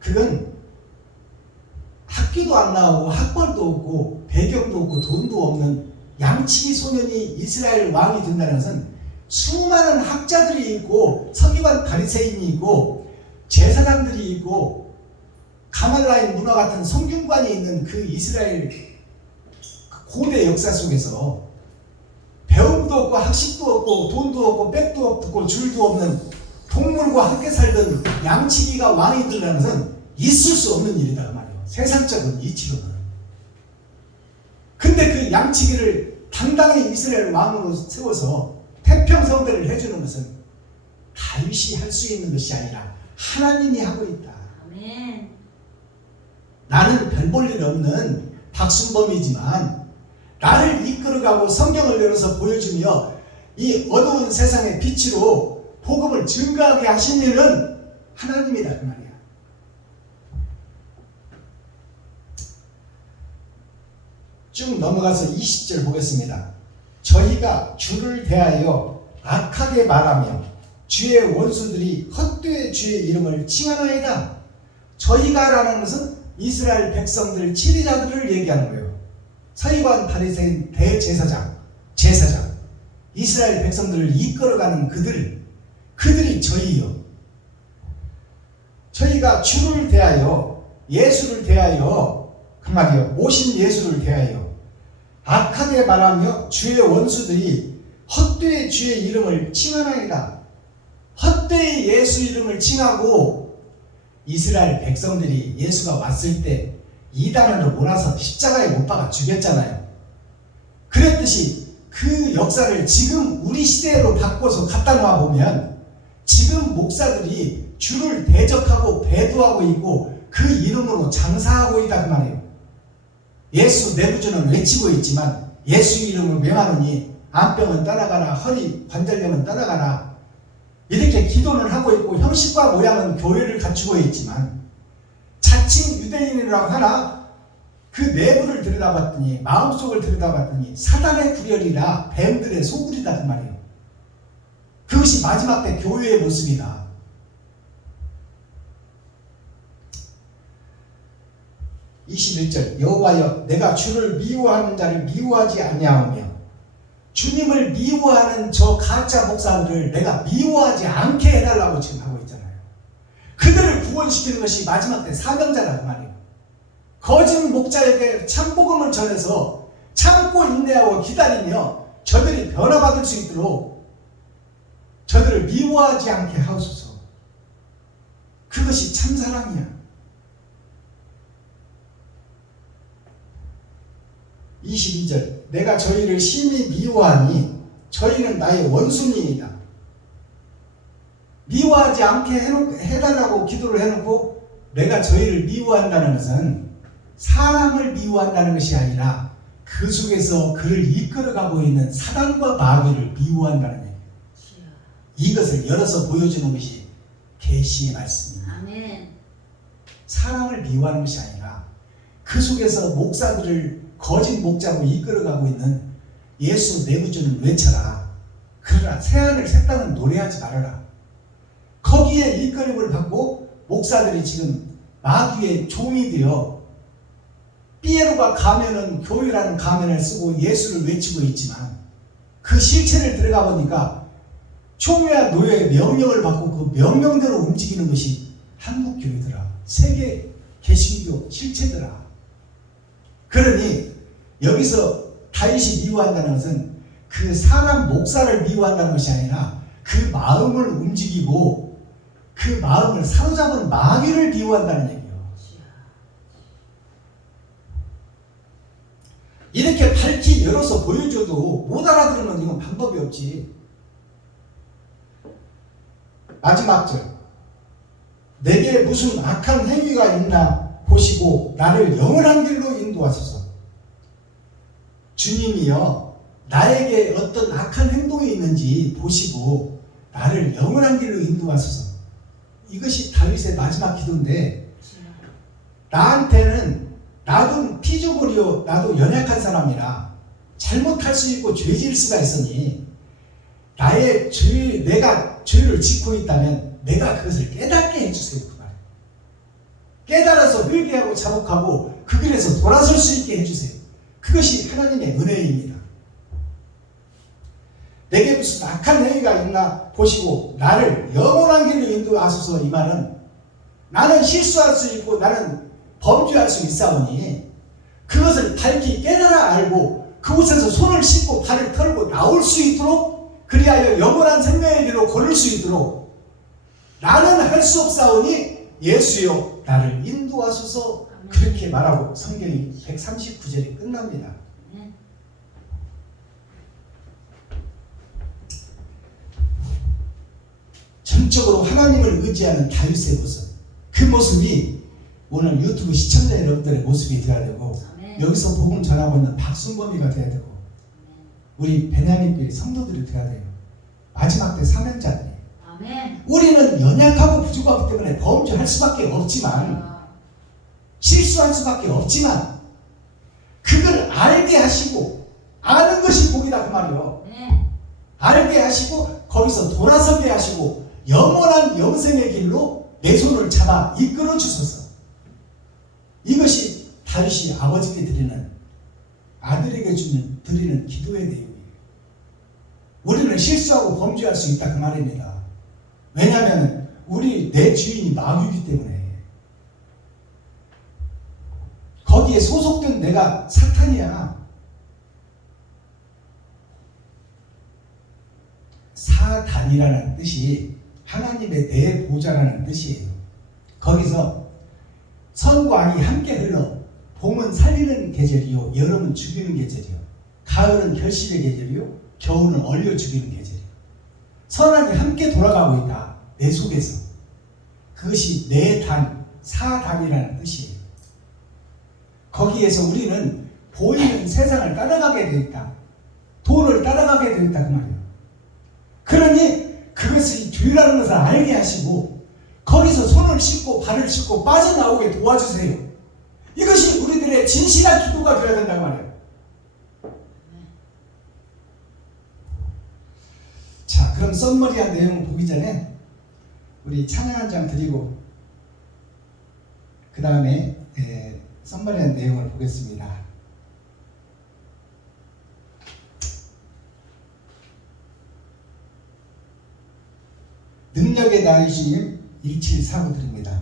그건 학교도 안 나오고 학벌도 없고 배경도 없고 돈도 없는 양치기 소년이 이스라엘 왕이 된다는 것은 수많은 학자들이 있고 서기관 바리새인이 있고 제사장들이 있고 가말라인 문화 같은 성균관이 있는 그 이스라엘 고대 역사 속에서 배움도 없고 학식도 없고 돈도 없고 백도 없고 줄도 없는 동물과 함께 살던 양치기가 왕이 된다는 것은 있을 수 없는 일이다 그 말이에요. 세상적인 이치로는. 근데 그 양치기를 당당히 이스라엘 왕으로 세워서 태평성대를 해주는 것은 다윗이 할 수 있는 것이 아니라 하나님이 하고 있다. 아멘. 나는 별 볼 일 없는 박순범이지만 나를 이끌어가고 성경을 열어서 보여주며 이 어두운 세상의 빛으로 복음을 증가하게 하신 이는 하나님이다 그 말이야. 쭉 넘어가서 20절 보겠습니다. 저희가 주를 대하여 악하게 말하며 주의 원수들이 헛되이 주의 이름을 칭하나이다. 저희가라는 것은 이스라엘 백성들 치리자들을 얘기하는 거예요. 서기관 바리새인 대제사장, 제사장, 이스라엘 백성들을 이끌어가는 그들이 저희요. 저희가 주를 대하여, 예수를 대하여, 그 말이요, 오신 예수를 대하여 악하게 말하며 주의 원수들이 헛되이 주의 이름을 칭하나이다. 헛되이 예수 이름을 칭하고 이스라엘 백성들이 예수가 왔을 때 이단으로 몰아서 십자가에 못 박아 죽였잖아요. 그랬듯이 그 역사를 지금 우리 시대로 바꿔서 갖다 놓아 보면 지금 목사들이 주를 대적하고 배도하고 있고 그 이름으로 장사하고 있다 그 말이에요. 예수 내부주는 외치고 있지만 예수 이름을 명하느니 암병은 떠나가라, 허리 관절염은 떠나가라, 이렇게 기도를 하고 있고 형식과 모양은 교회를 갖추고 있지만 자칭 유대인이라고 하나 그 내부를 들여다봤더니, 마음속을 들여다봤더니 사단의 구렬이라 뱀들의 소굴이다 그 말이에요. 그것이 마지막 때 교회의 모습이다. 21절 여호와여 내가 주를 미워하는 자를 미워하지 아니하오며 주님을 미워하는 저 가짜 목사들을 내가 미워하지 않게 해달라고 지금 하고 있잖아요. 그들을 구원시키는 것이 마지막 때 사명자라 그 말이에요. 거짓 목자에게 참복음을 전해서 참고 인내하고 기다리며 저들이 변화받을 수 있도록 저들을 미워하지 않게 하옵소서. 그것이 참사랑이야. 22절 내가 저희를 심히 미워하니 저희는 나의 원수니이다. 미워하지 않게 해달라고 기도를 해놓고 내가 저희를 미워한다는 것은 사람을 미워한다는 것이 아니라 그 속에서 그를 이끌어가고 있는 사단과 마귀를 미워한다는 얘기예요. 이것을 열어서 보여주는 것이 계시의 말씀입니다. 아멘. 사람을 미워하는 것이 아니라 그 속에서 목사들을 거짓 목자로 이끌어가고 있는 예수 내부주는 외쳐라. 그러나 새하늘 새 땅은 노래하지 말아라. 거기에 이끌림을 받고 목사들이 지금 마귀의 종이 되어 삐에로가 가면은 교회라는 가면을 쓰고 예수를 외치고 있지만 그 실체를 들어가 보니까 총회와 노예의 명령을 받고 그 명령대로 움직이는 것이 한국 교회더라. 세계 개신교 실체더라. 그러니 여기서 다윗이 미워한다는 것은 그 사람 목사를 미워한다는 것이 아니라 그 마음을 움직이고 그 마음을 사로잡은 마귀를 미워한다는 얘기예요. 이렇게 밝히 열어서 보여줘도 못 알아들으면 이건 방법이 없지. 마지막 절 내게 무슨 악한 행위가 있나 보시고 나를 영원한 길로 인도하소서. 주님이여, 나에게 어떤 악한 행동이 있는지 보시고 나를 영원한 길로 인도하소서. 이것이 다윗의 마지막 기도인데, 나한테는 나도 피조물이요, 나도 연약한 사람이라 잘못할 수 있고 죄질 수가 있으니 나의 죄, 내가 죄를 짓고 있다면 내가 그것을 깨닫게 해주세요. 그 말. 깨달아서 회개하고 자복하고 그 길에서 돌아설 수 있게 해주세요. 그것이 하나님의 은혜입니다. 내게 무슨 악한 행위가 있나 보시고 나를 영원한 길로 인도하소서. 이 말은 나는 실수할 수 있고 나는 범죄할 수 있사오니 그것을 밝히 깨달아 알고 그곳에서 손을 씻고 발을 털고 나올 수 있도록, 그리하여 영원한 생명의 길로 걸을 수 있도록 나는 할 수 없사오니 예수여 나를 인도하소서. 그렇게 말하고 성경이 139절이 끝납니다. 전적으로 하나님을 의지하는 다윗의 모습, 그 모습이 오늘 유튜브 시청자 여러분들의 모습이 되어야 되고, 여기서 복음 전하고 있는 박순범이가 되어야 되고, 우리 베냐민 교회 성도들이 되어야 돼요. 마지막 때 사명자들이. 우리는 연약하고 부족하기 때문에 범죄할 수밖에 없지만, 실수할 수밖에 없지만, 그걸 알게 하시고, 아는 것이 복이다 그 말이요. 알게 하시고 거기서 돌아서게 하시고 영원한 영생의 길로 내 손을 잡아 이끌어 주소서. 이것이 다윗이 아버지께 드리는, 아들에게 드리는 기도의 내용이에요. 우리는 실수하고 범죄할 수 있다 그 말입니다. 왜냐하면 내 주인이 마귀이기 때문에. 거기에 소속된 내가 사탄이야. 사단이라는 뜻이 하나님의 내 보좌라는 뜻이에요. 거기서 선과 악이 함께 흘러 봄은 살리는 계절이요, 여름은 죽이는 계절이요, 가을은 결실의 계절이요, 겨울은 얼려 죽이는 계절이요. 선악이 함께 돌아가고 있다 내 속에서. 그것이 내 단, 사단이라는 뜻이에요. 거기에서 우리는 보이는 세상을 따라가게 되어 있다, 도를 따라가게 되어 있다 그 말이에요. 그러니 그것이 죄라는 것을 알게 하시고 거기서 손을 씻고 발을 씻고 빠져나오게 도와주세요. 이것이 우리들의 진실한 기도가 되어야 된다고 말이에요. 자, 그럼 썸머리한 내용을 보기 전에 우리 찬양 한 장 드리고 그 다음에 썸머리한 내용을 보겠습니다. 능력의 나이시님 1749 드립니다.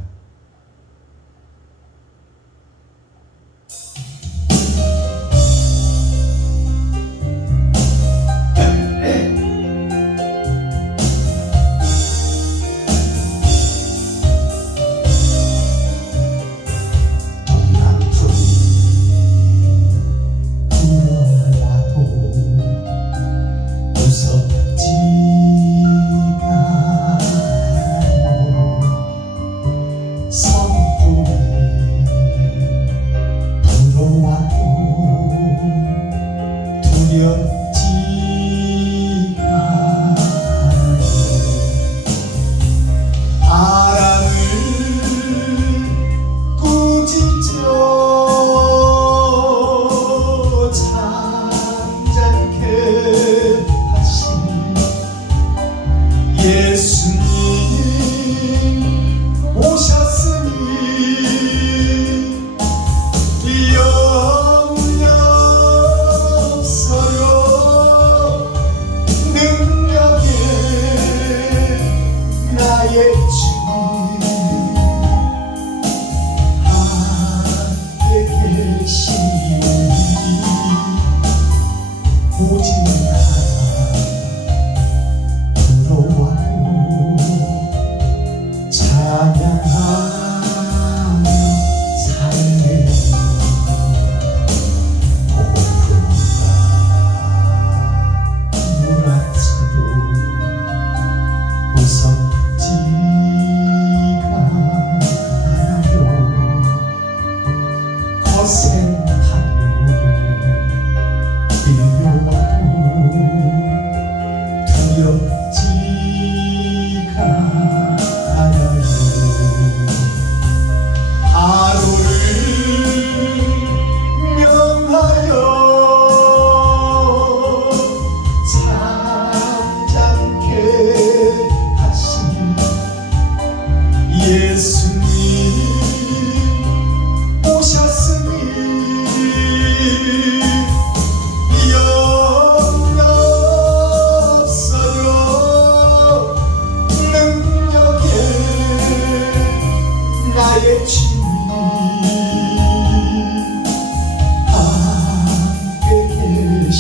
함께 계신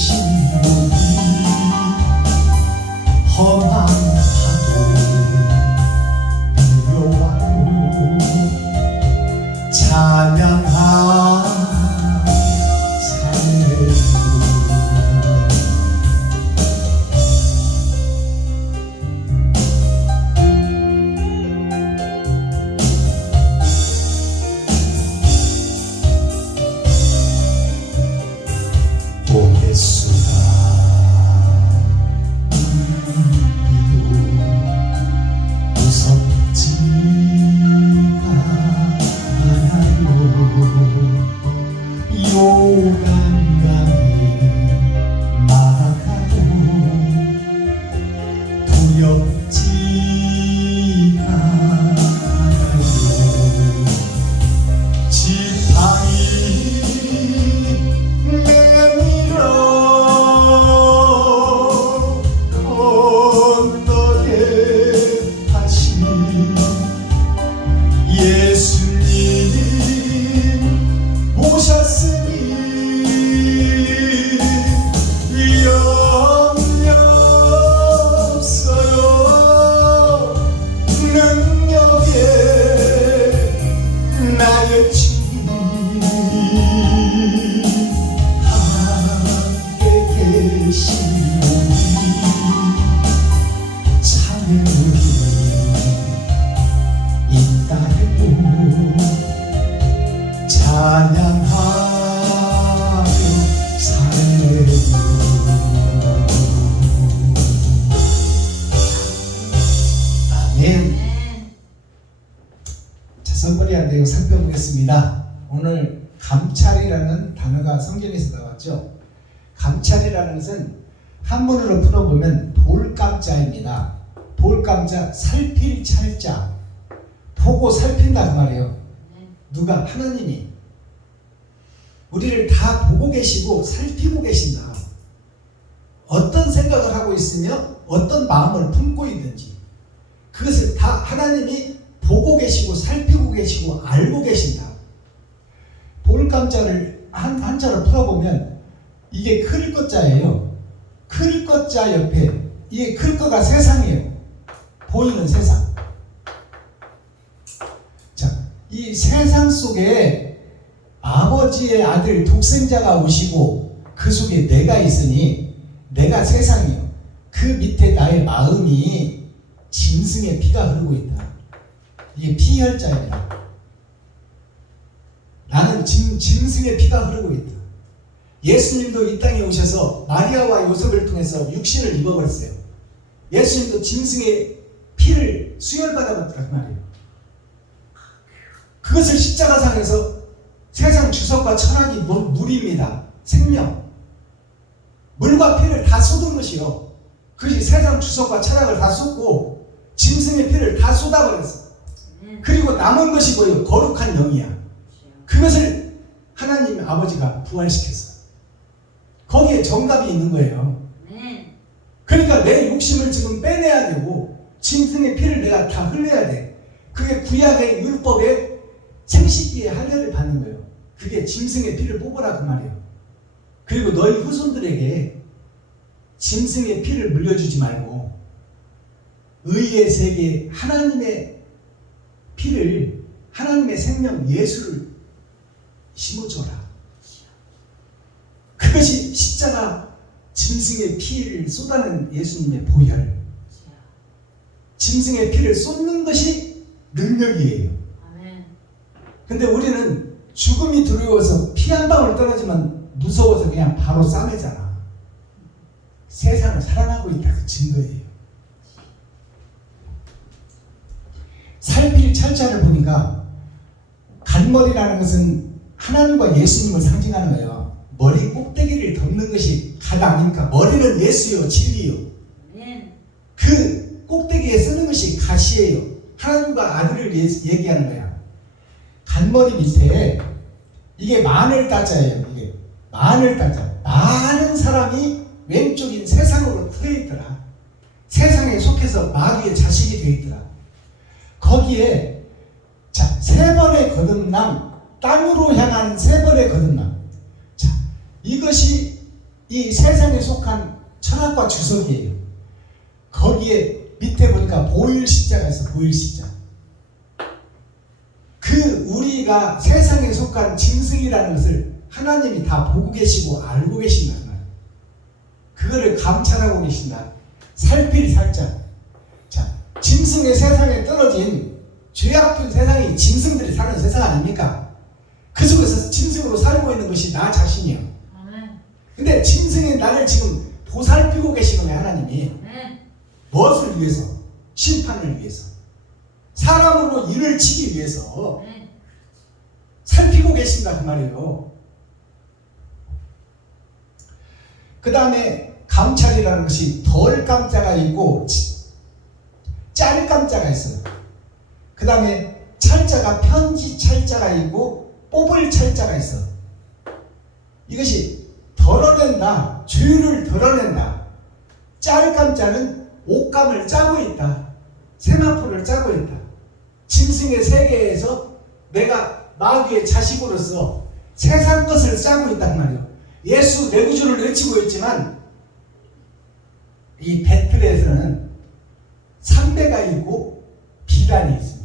우리 험한 파도 밀려와도 찬양하 살래요. 오겠수다 우리도 무섭지가 않아요. 요란감이 막아도 두렵지가 않아요. 지팡이 내밀어 건너게 하신 예수님 오셨으니 염려 없어요. 능력에 나의 주님 함께 계신 우리 찬양으로 있다 해도 찬양하며 살래요. 아멘. 자, 선거리한 내용 살펴보겠습니다. 오늘 감찰이라는 단어가 성경에서 나왔죠. 감찰이라는 것은 한문으로 풀어보면 볼감자입니다. 볼감자, 살필 찰자, 보고 살핀다 그 말이에요. 누가? 하나님이 우리를 다 보고 계시고 살피고 계신다. 어떤 생각을 하고 있으며 어떤 마음을 품고 있는지 그것을 다 하나님이 보고 계시고 살피고 계시고 알고 계신다. 볼감자를 한자로 풀어보면 이게 클 것자예요. 클 것자 옆에 이게 클 거가 세상이에요. 보이는 세상. 자, 이 세상 속에 아버지의 아들 독생자가 오시고 그 속에 내가 있으니 내가 세상이요. 그 밑에 나의 마음이 짐승의 피가 흐르고 있다. 이게 피혈자입니다. 나는 짐승의 피가 흐르고 있다. 예수님도 이 땅에 오셔서 마리아와 요셉을 통해서 육신을 입어버렸어요. 예수님도 짐승의 피를 수혈받아봤다 그 말이에요. 그것을 십자가상에서 세상 주석과 천학이 물입니다. 생명. 물과 피를 다 쏟은 것이요. 그것이 세상 주석과 철학을 다 쏟고 짐승의 피를 다 쏟아버렸어. 그리고 남은 것이 뭐예요? 거룩한 영이야. 그것을 하나님 아버지가 부활시켰어. 거기에 정답이 있는 거예요. 그러니까 내 욕심을 지금 빼내야 되고 짐승의 피를 내가 다 흘려야 돼. 그게 구약의 율법의 생식기의 할례를 받는 거예요. 그게 짐승의 피를 뽑으라 그 말이에요. 그리고 너희 후손들에게 짐승의 피를 물려주지 말고 의의 세계 하나님의 피를, 하나님의 생명 예수를 심어줘라. 그것이 십자가 짐승의 피를 쏟아낸 예수님의 보혈. 짐승의 피를 쏟는 것이 능력이에요. 근데 우리는 죽음이 두려워서 피 한 방울 떨어지면 무서워서 그냥 바로 싸매잖아. 세상을 사랑하고 있다 그 증거예요. 살필 찰자를 보니까 간머리라는 것은 하나님과 예수님을 상징하는 거예요. 머리 꼭대기를 덮는 것이 가장 아닙니까? 머리는 예수요 진리요. 그 꼭대기에 쓰는 것이 가시예요. 하나님과 아들을 얘기하는 거야. 간머리 밑에 이게 마늘따자예요. 이게 마늘따자. 많은 사람이 왼쪽인 세상으로 풀려 있더라. 세상에 속해서 마귀의 자식이 되어 있더라. 거기에 자 세 번의 거듭남, 땅으로 향한 세 번의 거듭남. 자, 이것이 이 세상에 속한 철학과 주석이에요. 거기에 밑에 보니까 보혈 십자가 있어. 보혈 십자가. 그 우리가 세상에 속한 짐승이라는 것을 하나님이 다 보고 계시고 알고 계신다. 그거를 감찰하고 계신다. 살필 살짝. 자, 짐승의 세상에 떨어진 죄악된 세상이 짐승들이 사는 세상 아닙니까? 그 속에서 짐승으로 살고 있는 것이 나 자신이요. 근데 짐승이 나를 지금 보살피고 계시는 거예요. 하나님이. 무엇을 위해서? 심판을 위해서. 사람으로 일을 치기 위해서 살피고 계신다 그 말이에요. 그 다음에 감찰이라는 것이 덜 감자가 있고 짤 감자가 있어요. 그 다음에 찰자가 편지 찰자가 있고 뽑을 찰자가 있어. 이것이 덜어낸다. 죄를 덜어낸다. 짤 감자는 옷감을 짜고 있다. 세마포를 짜고 있다. 짐승의 세계에서 내가 마귀의 자식으로서 세상 것을 짜고 있단 말이에요. 예수 내 구주를 외치고 있지만 이 배틀에서는 상배가 있고 비단이 있습니다.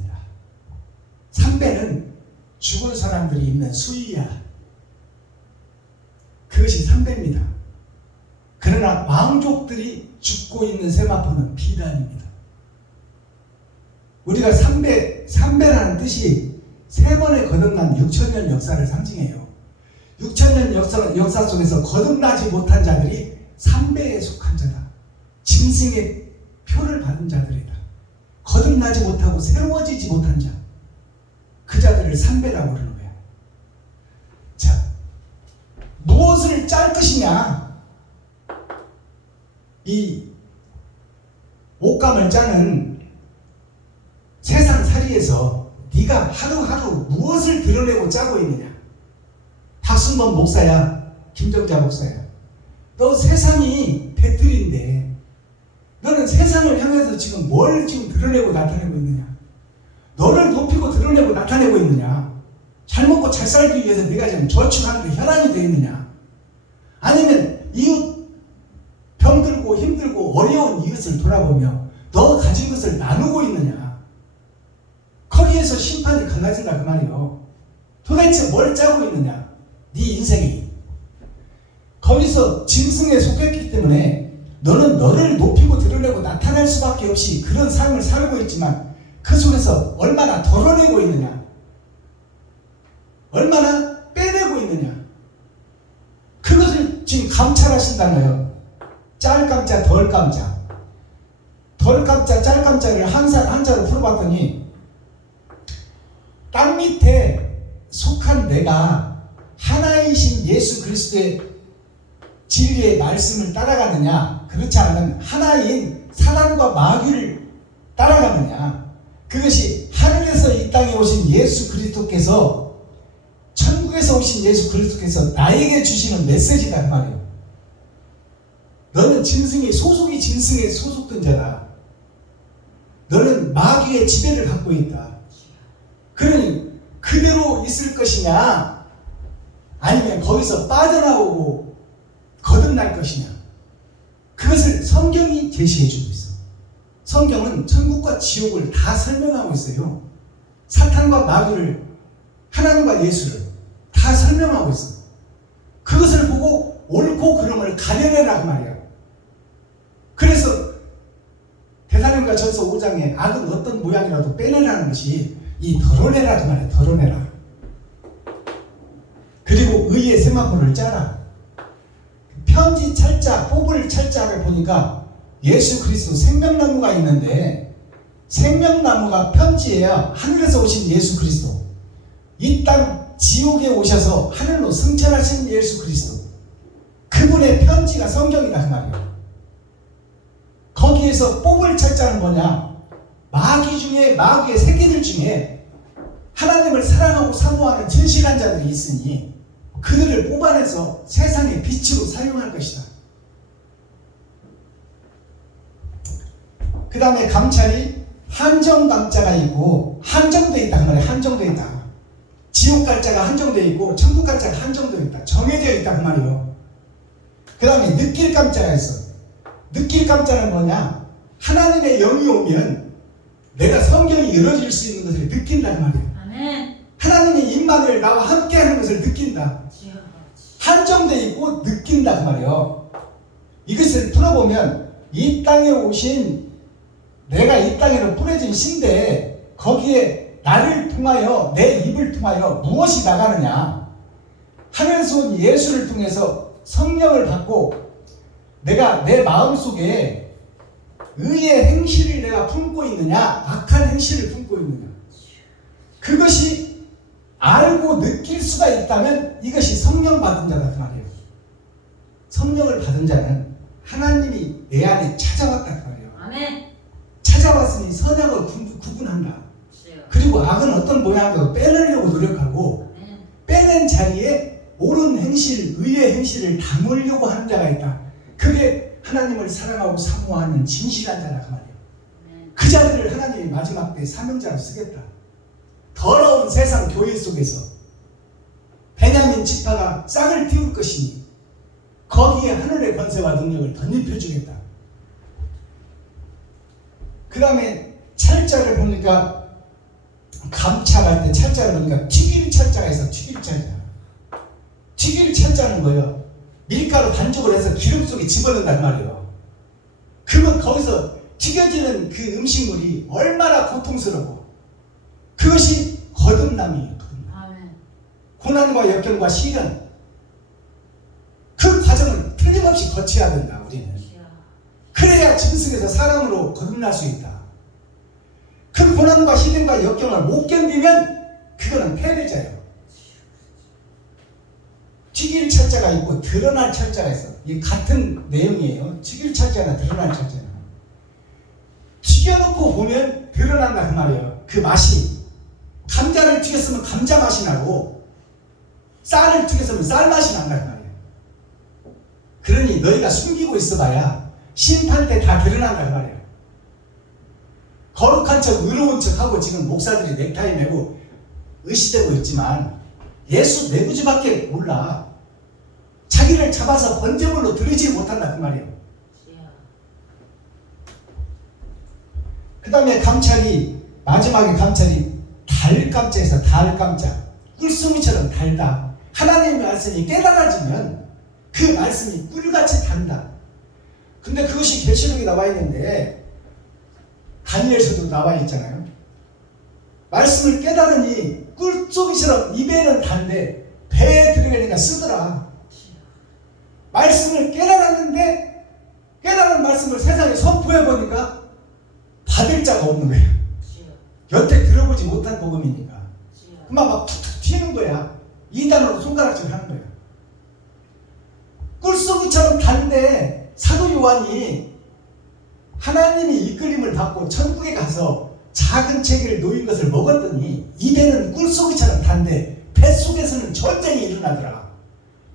상배는 죽은 사람들이 있는 수위야. 그것이 상배입니다. 그러나 왕족들이 죽고 있는 세마포는 비단입니다. 우리가 삼배라는 뜻이 세 번의 거듭난 6,000년 역사를 상징해요. 6,000년 역사 속에서 거듭나지 못한 자들이 삼배에 속한 자다. 짐승의 표를 받은 자들이다. 거듭나지 못하고 새로워지지 못한 자. 그 자들을 삼배라고 부르는 거야. 자, 무엇을 짤 것이냐? 이 옷감을 짜는 세상 살이에서 네가 하루하루 무엇을 드러내고 짜고 있느냐? 박순범 목사야, 김정자 목사야. 너 세상이 배틀인데 너는 세상을 향해서 지금 뭘 지금 드러내고 나타내고 있느냐? 너를 높이고 드러내고 나타내고 있느냐? 잘 먹고 잘 살기 위해서 네가 지금 저축하는데 혈안이 되어 있느냐? 아니면 이웃 병들고 힘들고 어려운 이웃을 돌아보며 너 가진 것을 나누고 있느냐? 거기에서 심판이 갈라진다 그 말이요. 도대체 뭘 짜고 있느냐? 네 인생이. 거기서 짐승에 속했기 때문에 너는 너를 높이고 드러내고 나타낼 수밖에 없이 그런 삶을 살고 있지만 그 속에서 얼마나 덜어내고 있느냐? 얼마나 빼내고 있느냐? 그것을 지금 감찰하신다는 거예요. 짤감자, 덜감자. 덜감자, 짤감자를 한자로 풀어봤더니 땅 밑에 속한 내가 하나이신 예수 그리스도의 진리의 말씀을 따라가느냐, 그렇지 않으면 하나인 사단과 마귀를 따라가느냐. 그것이 하늘에서 이 땅에 오신 예수 그리스도께서, 천국에서 오신 예수 그리스도께서 나에게 주시는 메시지다 그 말이에요. 너는 소속이 짐승에 소속된 자다. 너는 마귀의 지배를 받고 있다. 그러니 그대로 있을 것이냐, 아니면 거기서 빠져나오고 거듭날 것이냐. 그것을 성경이 제시해주고 있어. 성경은 천국과 지옥을 다 설명하고 있어요. 사탄과 마귀를, 하나님과 예수를 다 설명하고 있어. 그것을 보고 옳고 그름을 가려내라 그 말이야. 그래서 대사님과 전서 5장에 악은 어떤 모양이라도 빼내라는 것이 이 덜어내라 그 말이야. 덜어내라. 그리고 의의 세마포를 짜라. 편지 찰자, 뽑을 찰자를 보니까 예수 그리스도 생명나무가 있는데, 생명나무가 편지예요. 하늘에서 오신 예수 그리스도. 이 땅 지옥에 오셔서 하늘로 승천하신 예수 그리스도. 그분의 편지가 성경이다 그 말이에요. 거기에서 뽑을 찰자는 뭐냐? 마귀의 새끼들 중에 하나님을 사랑하고 사모하는 진실한 자들이 있으니 그들을 뽑아내서 세상의 빛으로 사용할 것이다. 그 다음에 감찰이 한정감자가 있고 한정되어 있다 그 말이에요. 한정되어 있다. 지옥 갈 자가 한정되어 있고 천국 갈 자가 한정되어 있다. 정해져 있다 그 말이에요. 그 다음에 느낄 감자가 있어. 느낄 감자는 뭐냐? 하나님의 영이 오면 내가 성경이 이루어질 수 있는 것을 느낀다 그 말이에요. 아멘. 하나님의 임마누엘 나와 함께하는 것을 느낀다. 주여. 한정되어 있고 느낀다 그 말이에요. 이것을 풀어보면 이 땅에 오신 내가 이 땅에로 뿌려진 씨인데 거기에 나를 통하여 내 입을 통하여 무엇이 나가느냐? 하늘에서 온 예수를 통해서 성령을 받고 내가 내 마음속에 의의 행실을 내가 품고 있느냐 악한 행실을 품고 있느냐 그것이 알고 느낄 수가 있다면 이것이 성령 받은 자다 그 말이에요. 성령을 받은 자는 하나님이 내 안에 찾아왔다 그 말이에요. 아멘. 찾아왔으니 선악을 구분한다. 주여. 그리고 악은 어떤 모양도 빼내려고 노력하고 아멘. 빼낸 자리에 옳은 행실, 의의 행실을 담으려고 하는 자가 있다. 그게 하나님을 사랑하고 사모하는 진실한 자다 그 말이에요. 아멘. 그 자들을 하나님이 마지막 때 사명자로 쓰겠다. 더러운 세상 교회 속에서 베냐민 지파가 싹을 틔울 것이니 거기에 하늘의 권세와 능력을 덧입혀 주겠다. 그 다음에 찰자를 보니까 감찰할 때 찰자를 보니까 튀길 찰자가 있어. 튀길 찰자. 튀길 찰자는 뭐예요? 밀가루 반죽을 해서 기름 속에 집어넣는단 말이에요. 그러면 거기서 튀겨지는 그 음식물이 얼마나 고통스럽고 그것이 거듭남이에요. 거듭남. 아멘. 고난과 역경과 시련 그 과정을 틀림없이 거쳐야 된다. 우리는 주여. 그래야 짐승에서 사람으로 거듭날 수 있다. 그 고난과 시련과 역경을 못 견디면 그거는 패배자예요. 튀길 찰자가 있고 드러날 찰자가 있어. 이게 같은 내용이에요. 튀길 찰자나 드러날 찰자나. 튀겨놓고 보면 드러난다 그 말이에요. 그 맛이 감자를 튀겼으면 감자 맛이 나고 쌀을 튀겼으면 쌀 맛이 난다 그 말이에요. 그러니 너희가 숨기고 있어봐야 심판 때 다 드러난다 그 말이에요. 거룩한 척 의로운 척하고 지금 목사들이 넥타이 메고 의시되고 있지만 예수 내구주밖에 몰라. 자기를 잡아서 번제물로 드리지 못한다 그 말이에요. 주여. 그 다음에 감찰이 마지막에 감찰이 달감자에서 달감자 꿀송이처럼 달다. 하나님의 말씀이 깨달아지면 그 말씀이 꿀같이 단다. 근데 그것이 계시록에 나와 있는데 다니엘서도 나와 있잖아요. 말씀을 깨달으니 꿀송이처럼 입에는 단데 배에 들어가니까 쓰더라. 말씀을 깨달았는데 깨달은 말씀을 세상에 선포해보니까 받을 자가 없는 거예요. 주여. 여태 들어보지 못한 복음이니까 주여. 그만 막 툭툭 튀는 거야. 이단으로 손가락질 하는 거야. 꿀송이처럼 단데 사도 요한이 하나님이 이끌림을 받고 천국에 가서 작은 채기를 놓인 것을 먹었더니 입에는 꿀송이처럼 단데 뱃속에서는 전쟁이 일어나더라.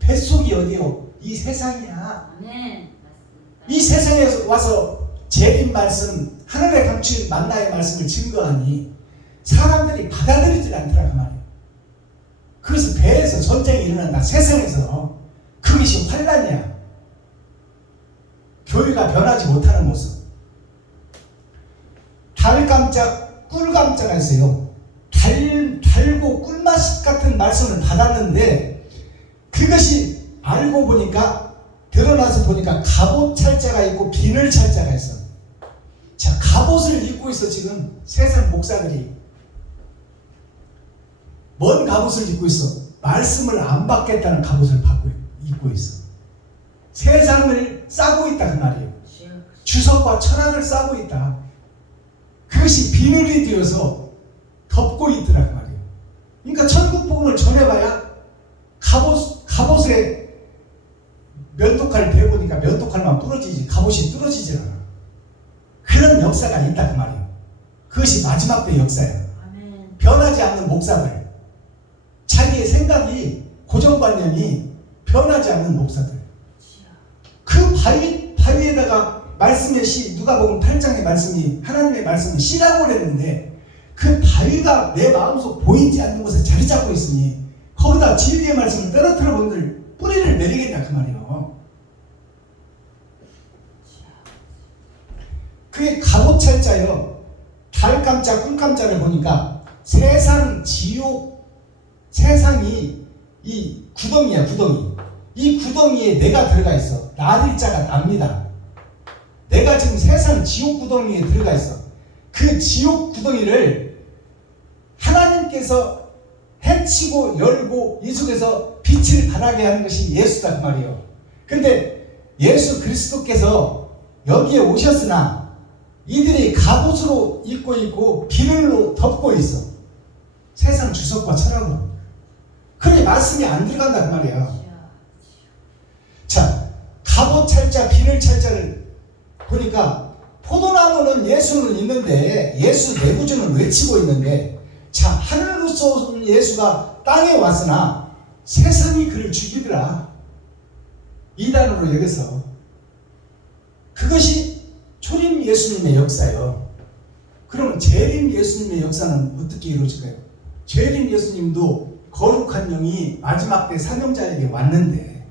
뱃속이 어디요? 이 세상이야. 아멘. 맞습니다. 이 세상에 와서 재림 말씀, 하늘에 감춘 만나의 말씀을 증거하니 사람들이 받아들이질 않더라 그 말이에요. 그래서 배에서 전쟁이 일어난다. 세상에서. 그것이 환란이야. 교회가 변하지 못하는 모습. 달감자, 꿀감자가 있어요. 달고 꿀맛 같은 말씀을 받았는데 그것이 알고 보니까 드러나서 보니까 갑옷 찰자가 있고 비늘 찰자가 있어. 자, 갑옷을 입고 있어. 지금 세상 목사들이 뭔 갑옷을 입고 있어? 말씀을 안 받겠다는 갑옷을 입고 있어. 세상을 싸고 있다 그 말이에요. 주여. 주석과 철학을 싸고 있다. 그것이 비늘이 되어서 덮고 있더라 그 말이에요. 그러니까 천국 복음을 전해봐야 갑옷에 면도칼 대보니까 면도칼만 부러지지 갑옷이 뚫어지질 않아. 그런 역사가 있다 그 말이에요. 그것이 마지막 때 역사야. 아멘. 변하지 않는 목사들, 자기의 생각이 고정관념이 변하지 않는 목사들, 주여. 그 바위에다가 말씀의 씨, 누가복음 8장의 말씀이 하나님의 말씀이 씨라고 그랬는데 그 바위가 내 마음속 보이지 않는 곳에 자리 잡고 있으니 거기다 진리의 말씀을 떨어뜨려 본들 뿌리를 내리겠냐 그 말이에요. 그게 갑옷찰자요. 달감자 꿈감자를 보니까 세상 지옥, 세상이 이 구덩이야 구덩이. 이 구덩이에 내가 들어가 있어. 나일자가 납니다. 내가 지금 세상 지옥 구덩이에 들어가 있어. 그 지옥 구덩이를 하나님께서 해치고 열고 이 속에서 빛을 발하게 하는 것이 예수다 그 말이에요. 근데 예수 그리스도께서 여기에 오셨으나 이들이 갑옷으로 입고 있고 비늘로 덮고 있어. 세상 주석과 철학으로. 그래 말씀이 안 들어간다 그 말이야. 자, 갑옷찰자 비늘찰자를 보니까 포도나무는 예수는 있는데 예수 내구주는 외치고 있는데 자, 하늘로서 온 예수가 땅에 왔으나 세상이 그를 죽이더라. 이단으로 여겨서 그것이 초림 예수님의 역사예요. 그러면 재림 예수님의 역사는 어떻게 이루어질까요? 재림 예수님도 거룩한 영이 마지막 때 사명자에게 왔는데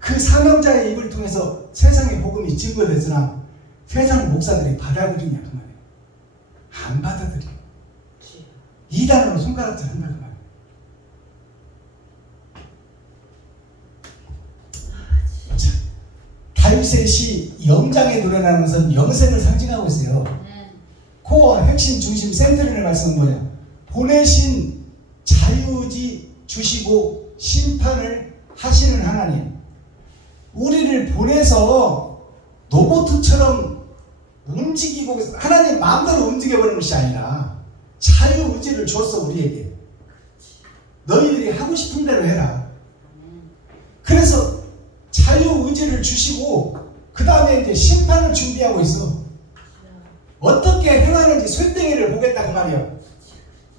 그 사명자의 입을 통해서 세상의 복음이 증거됐으나 세상 목사들이 받아들이냐 그 말이에요. 안 받아들여. 이단으로 손가락질 한다 그 말이에요. 자, 다윗의 영장의 노래라는 것은 영생을 상징하고 있어요. 코어 핵심 중심 센트럴의 말씀은 뭐냐? 보내신 자유의지 주시고 심판을 하시는 하나님. 우리를 보내서 로봇처럼 움직이고 하나님 마음대로 움직여버리는 것이 아니라 자유의지를 줬어 우리에게. 너희들이 하고 싶은 대로 해라. 그래서 자유의지를 주시고 그 다음에 이제 심판을 준비하고 있어. 어떻게 행하는지 쇠땡이를 보겠다 그 말이야.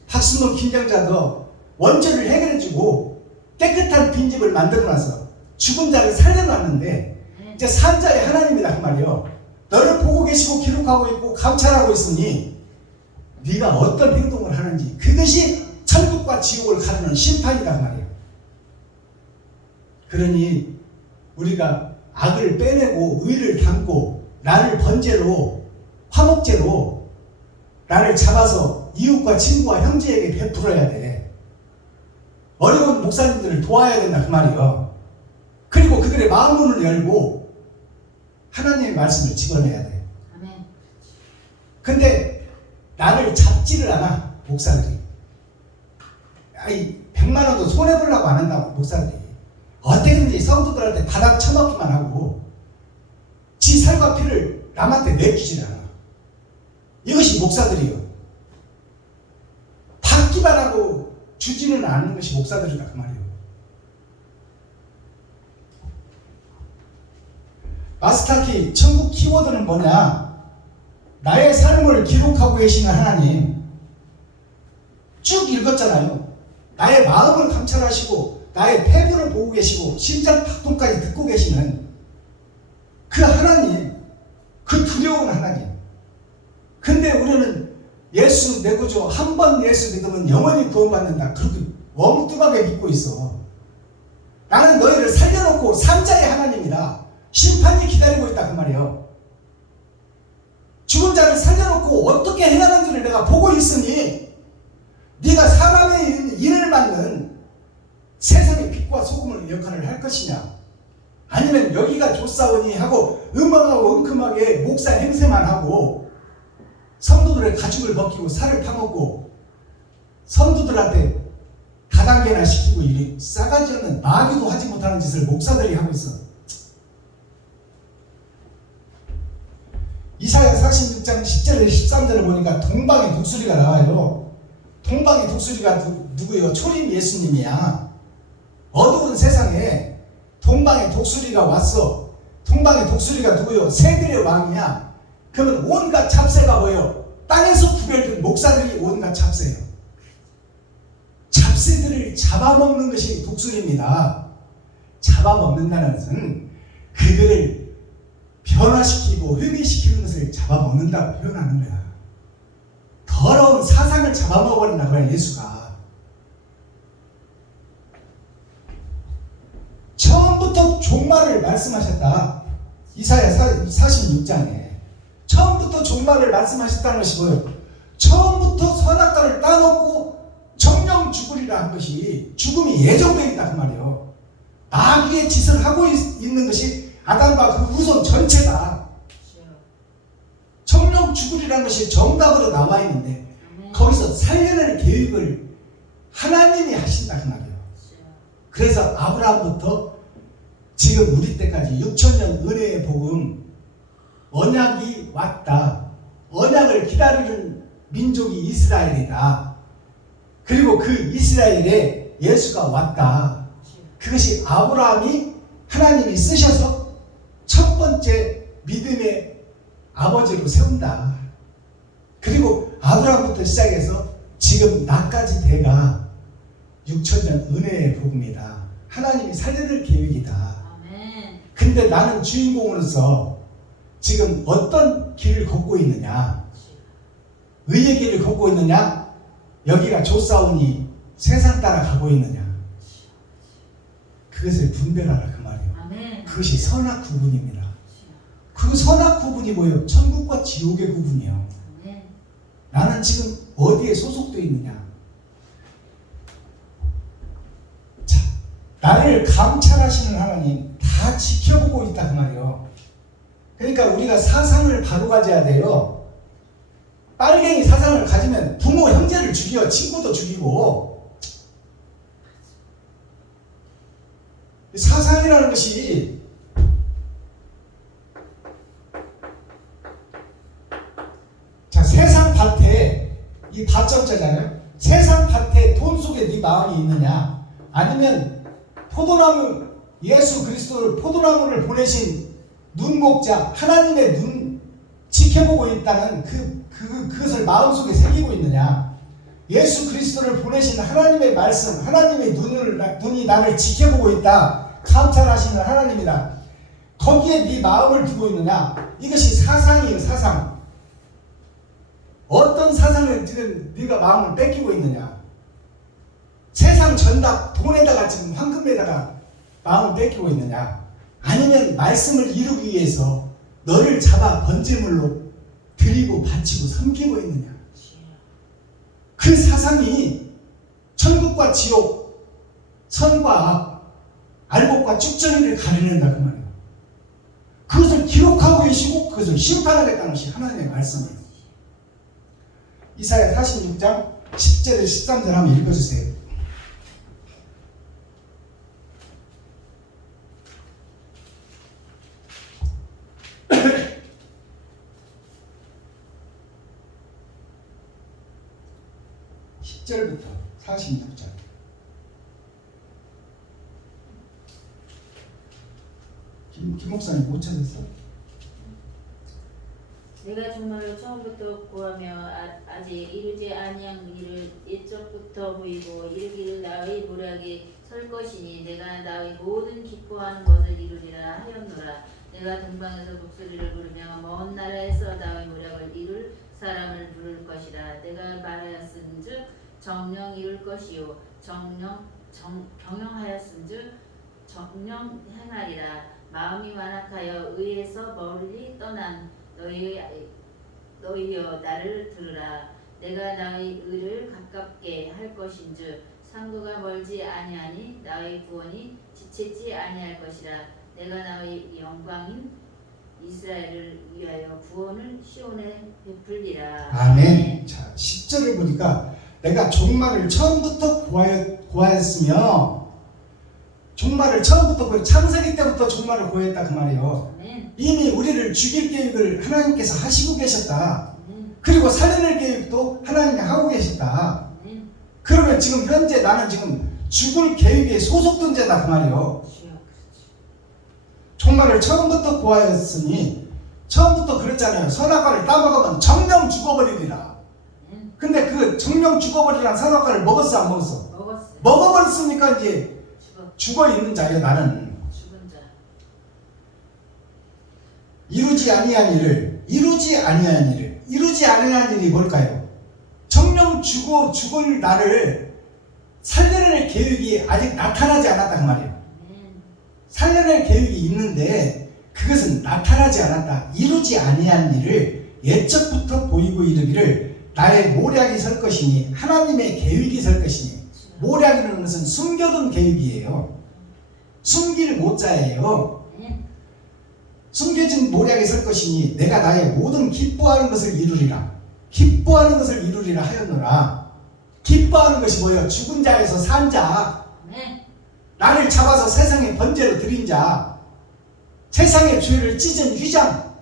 박순동 김장자도 원죄를 해결해주고 깨끗한 빈집을 만들어놨어. 죽은 자를 살려놨는데 이제 산 자의 하나님이다 그 말이요. 너를 보고 계시고 기록하고 있고 감찰하고 있으니 네가 어떤 행동을 하는지 그것이 천국과 지옥을 가르는 심판이다 그 말이에요. 그러니 우리가 악을 빼내고 의를 담고 나를 번제로 화목제로 나를 잡아서 이웃과 친구와 형제에게 베풀어야 돼. 어려운 목사님들을 도와야 된다 그 말이에요. 그리고 그들의 마음문을 열고 하나님의 말씀을 집어내야 돼. 아멘. 근데 나를 잡지를 않아 목사들이. 아이 100만 원도 손해보려고 안 한다고 목사들이. 어떻게든지 성도들한테 바닥 쳐먹기만 하고 지 살과 피를 남한테 내키질 않아. 이것이 목사들이요. 받기만 하고 주지는 않는 것이 목사들이다 그 말이에요. 마스터키 천국 키워드는 뭐냐? 나의 삶을 기록하고 계시는 하나님. 쭉 읽었잖아요. 나의 마음을 감찰하시고 나의 폐부를 보고 계시고 심장 박동까지 듣고 계시는 그 하나님, 그 두려운 하나님. 근데 우리는 예수 내 구주 한 번 예수 믿으면 영원히 구원받는다. 그렇게 엉뚱하게 믿고 있어. 나는 너희를 살려놓고 삼자의 하나님이다. 심판이 기다리고 있다 그 말이에요. 죽은 자를 살려놓고 어떻게 행하는지를 내가 보고 있으니 네가 사람의 인을 맡는 세상의 빛과 소금의 역할을 할 것이냐, 아니면 여기가 좋사오니 하고 음악하고 엉큼하게 목사 행세만 하고 성도들의 가죽을 벗기고 살을 파먹고 성도들한테 다단계나 시키고 이리 싸가지 없는 마귀도 하지 못하는 짓을 목사들이 하고 있어. 이사야 46장 10절에 13절을 보니까 동방의 독수리가 나와요. 동방의 독수리가 누구예요? 초림 예수님이야. 어두운 세상에 동방의 독수리가 왔어. 동방의 독수리가 누구예요? 새들의 왕이야. 그러면 온갖 잡새가 뭐예요? 땅에서 구별된 목사들이 온갖 잡새예요. 잡새들을 잡아먹는 것이 독수리입니다. 잡아먹는다는 것은 그들을 변화시키고 회개시키는 것을 잡아먹는다고 표현하는 거야. 더러운 사상을 잡아먹어버린다고 그래 예수가. 처음부터 종말을 말씀하셨다. 이사야 46장에 처음부터 종말을 말씀하셨다는 것이 뭐예요? 처음부터 선악과를 따놓고 정령 죽으리라 한 것이 죽음이 예정되어 있다 그 말이에요. 마귀의 짓을 하고 있는 것이 아담과 그 후손 전체다. 정령 죽으리라는 것이 정답으로 나와 있는데 거기서 살려낼 계획을 하나님이 하신다 그 말이에요. 그래서 아브라함부터 지금 우리 때까지 6천년 은혜의 복음 언약이 왔다. 언약을 기다리는 민족이 이스라엘이다. 그리고 그 이스라엘에 예수가 왔다. 그것이 아브라함이 하나님이 쓰셔서 첫 번째 믿음의 아버지로 세운다. 그리고 아브라함부터 시작해서 지금 나까지 돼가 6천년 은혜의 복음이다. 하나님이 살려낼 계획이다. 근데 나는 주인공으로서 지금 어떤 길을 걷고 있느냐? 의의 길을 걷고 있느냐? 여기가 조사오니 세상 따라 가고 있느냐? 그것을 분별하라 그 말이에요. 그것이 선악 구분입니다. 그 선악 구분이 뭐예요? 천국과 지옥의 구분이에요. 나는 지금 어디에 소속되어 있느냐? 자, 나를 감찰하시는 하나님 다 지켜보고 있다 그 말이에요. 그러니까 우리가 사상을 바로 가져야 돼요. 빨갱이 사상을 가지면 부모 형제를 죽여 친구도 죽이고 사상이라는 것이 자 세상 밭에 이 밭점자잖아요. 세상 밭에 돈 속에 네 마음이 있느냐 아니면 포도나무 예수 그리스도를 포도나무를 보내신 눈목자 하나님의 눈 지켜보고 있다는 그것을 마음속에 새기고 있느냐 예수 그리스도를 보내신 하나님의 말씀 하나님의 눈이 나를 지켜보고 있다 감찰하시는 하나님이다 거기에 네 마음을 두고 있느냐 이것이 사상이에요. 사상 어떤 사상을 지금 네가 마음을 뺏기고 있느냐 세상 전답 돈에다가 지금 황금에다가 마음을 뺏기고 있느냐 아니면 말씀을 이루기 위해서 너를 잡아 번제물로 드리고 바치고 섬기고 있느냐 그 사상이 천국과 지옥 선과 악 알곡과 쭉정이를 가려낸다 그 말이에요. 그것을 기록하고 계시고 그것을 심판하겠다는 것이 하나님의 말씀이에요. 이사야 46장 10절에 13절 한번 읽어주세요. 절부터 46절 김 목사님 못 찾았어? 내가 정말로 처음부터 구하며 아직 이루지 아니한 일을 옛적부터 보이고 이르기를 나의 모략에 설 것이니 내가 나의 모든 기뻐하는 것을 이루리라 하였노라. 내가 동방에서 목소리를 부르며 먼 나라에서 나의 모략을 이룰 사람을 부를 것이라. 내가 말하였은즉 정령 이룰 것이요 경영하였은즉 정령 행하리라. 마음이 완악하여 의에서 멀리 떠난 너희여 나를 들으라. 내가 나의 의를 가깝게 할 것인즉 상고가 멀지 아니하니 나의 구원이 지체지 아니할 것이라. 내가 나의 영광인 이스라엘을 위하여 구원을 시온에 베풀리라. 아멘. 자 10절을 보니까 내가 종말을 처음부터 고하였으며 종말을 처음부터 창세기 때부터 종말을 고했다 그 말이에요. 아멘. 이미 우리를 죽일 계획을 하나님께서 하시고 계셨다. 그리고 살려낼 계획도 하나님이 하고 계셨다. 그러면 지금 현재 나는 지금 죽을 계획에 소속된 자다 그 말이에요. 종말을 처음부터 고하였으니 처음부터 그랬잖아요. 선악과를 따먹으면 정령 죽어버리리라. 근데 그 정령 죽어버리라는 선악과를 먹었어 안 먹었어? 먹었어요. 먹어버렸으니까 이제 죽어 있는 자예요 나는. 죽은 자. 이루지 아니한 일을, 이루지 아니한 일이 뭘까요? 정령 죽을 나를 살려낼 계획이 아직 나타나지 않았단 말이에요. 살려낼 계획이 있는데 그것은 나타나지 않았다. 이루지 아니한 일을 옛적부터 보이고 이르기를 나의 모략이 설 것이니, 하나님의 계획이 설 것이니. 모략이라는 것은 숨겨둔 계획이에요. 숨길 모자예요. 숨겨진 모략이 설 것이니 내가 나의 모든 기뻐하는 것을 이루리라. 기뻐하는 것을 이루리라 하였노라. 기뻐하는 것이 뭐예요? 죽은 자에서 산 자, 나를 잡아서 세상에 번제로 드린 자, 세상의 죄를 찢은 휘장,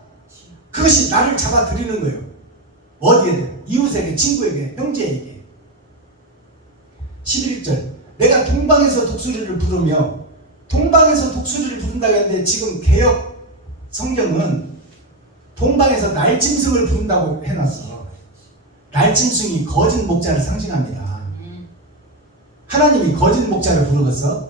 그것이 나를 잡아 드리는 거예요. 어디에든, 이웃에게, 친구에게, 형제에게. 11절, 내가 동방에서 독수리를 부르며, 동방에서 독수리를 부른다고 했는데 지금 개역 성경은 동방에서 날짐승을 부른다고 해놨어. 날짐승이 거짓 목자를 상징합니다. 하나님이 거짓 목자를 부르겠어?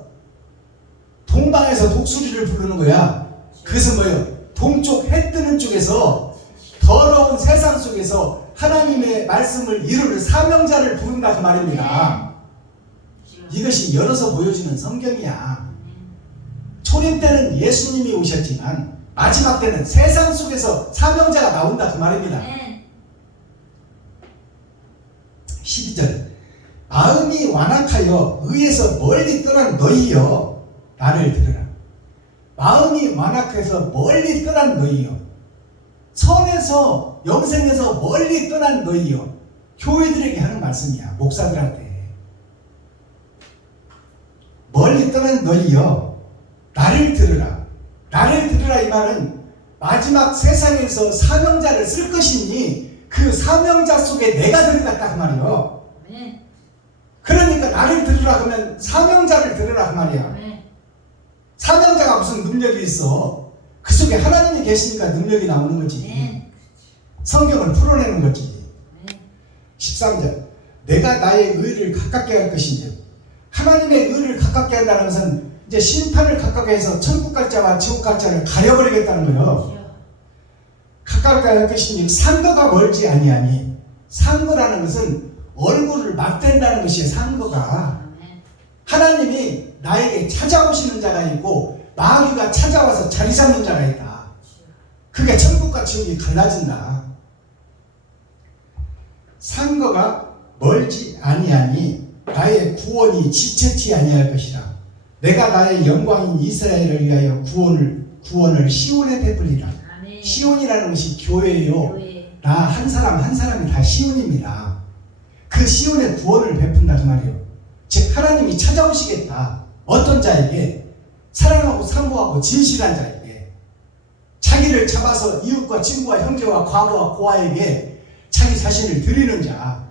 동방에서 독수리를 부르는 거야. 그것은 뭐예요? 동쪽 해 뜨는 쪽에서, 더러운 세상 속에서 하나님의 말씀을 이루는 사명자를 부른다 그 말입니다. 이것이 열어서 보여주는 성경이야. 초림 때는 예수님이 오셨지만 마지막 때는 세상 속에서 사명자가 나온다 그 말입니다. 12절, 마음이 완악하여 의에서 멀리 떠난 너희여 나를 들으라. 마음이 완악해서 멀리 떠난 너희여, 선에서 영생에서 멀리 떠난 너희여. 교회들에게 하는 말씀이야. 목사들한테. 멀리 떠난 너희여 나를 들으라. 나를 들으라 이 말은 마지막 세상에서 사명자를 쓸 것이니 그 사명자 속에 내가 들어갔다 그 말이요. 그러니까 나를 들으라 그러면 사명자를 들으라 그 말이야. 사명자가 무슨 능력이 있어? 그 속에 하나님이 계시니까 능력이 나오는 거지. 성경을 풀어내는 거지. 13절, 내가 나의 의를 가깝게 할 것인지. 하나님의 의를 가깝게 한다는 것은 이제 심판을 가깝게 해서 천국 갈 자와 지옥 갈 자를 가려버리겠다는 거예요. 가깝게 할 것이니 상거가 멀지 아니하니. 상거라는 것은 얼굴을 맞댄다는 것이에요. 상거가. 하나님이 나에게 찾아오시는 자가 있고 마귀가 찾아와서 자리 잡는 자가 있다. 그게 천국과 지옥이 갈라진다. 상거가 멀지 아니하니 나의 구원이 지체치 아니할 것이라. 내가 나의 영광인 이스라엘을 위하여 구원을 시온에 베풀리라. 시온이라는 것이 교회예요. 나 한 사람 한 사람이 다 시온입니다. 그 시온에 구원을 베푼다 그 말이에요. 즉 하나님이 찾아오시겠다. 어떤 자에게? 사랑하고 사모하고 진실한 자에게. 자기를 잡아서 이웃과 친구와 형제와 과부와 고아에게 자기 자신을 드리는 자,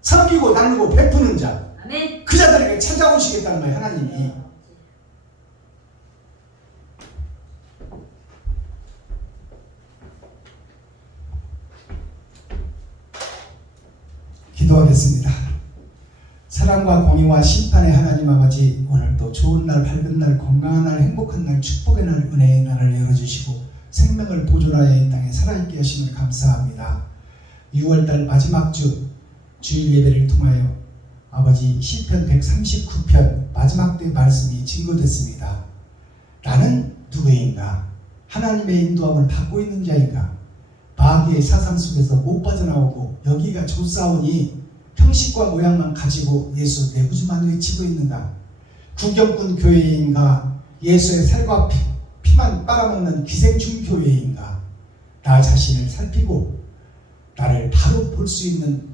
섬기고 나누고 베푸는 자, 그 자들에게 찾아오시겠다는 거예요. 하나님이. 기도하겠습니다. 사랑과 공의와 심판의 하나님 아버지, 오늘도 좋은 날, 밝은 날, 건강한 날, 행복한 날, 축복의 날, 은혜의 날을 열어주시고 생명을 보존하여 이 땅에 살아있게 하심을 감사합니다. 6월달 마지막 주일 예배를 통하여 아버지 시편 139편 마지막 때 말씀이 증거됐습니다. 나는 누구인가? 하나님의 인도함을 받고 있는 자인가? 마귀의 사상 속에서 못 빠져나오고 여기가 좋사오니 형식과 모양만 가지고 예수 내부주만 외치고 있는가? 구경꾼 교회인가? 예수의 살과 피만 빨아먹는 기생충 교회인가? 나 자신을 살피고 나를 바로 볼 수 있는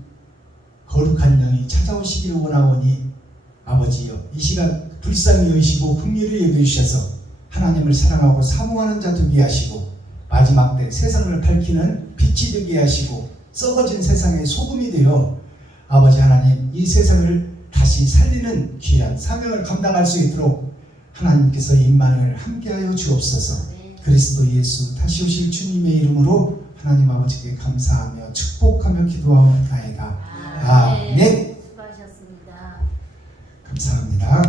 거룩한 영이 찾아오시기를 원하오니 아버지여, 이 시간 불쌍히 여기시고 긍휼히 여겨주셔서 하나님을 사랑하고 사모하는 자 되게 하시고 마지막 때 세상을 밝히는 빛이 되게 하시고 썩어진 세상의 소금이 되어 아버지 하나님, 이 세상을 다시 살리는 귀한 사명을 감당할 수 있도록 하나님께서 임만을 함께하여 주옵소서. 그리스도 예수 다시 오실 주님의 이름으로 하나님 아버지께 감사하며 축복하며 기도하옵나이다. 아멘. 수고하셨습니다. 감사합니다.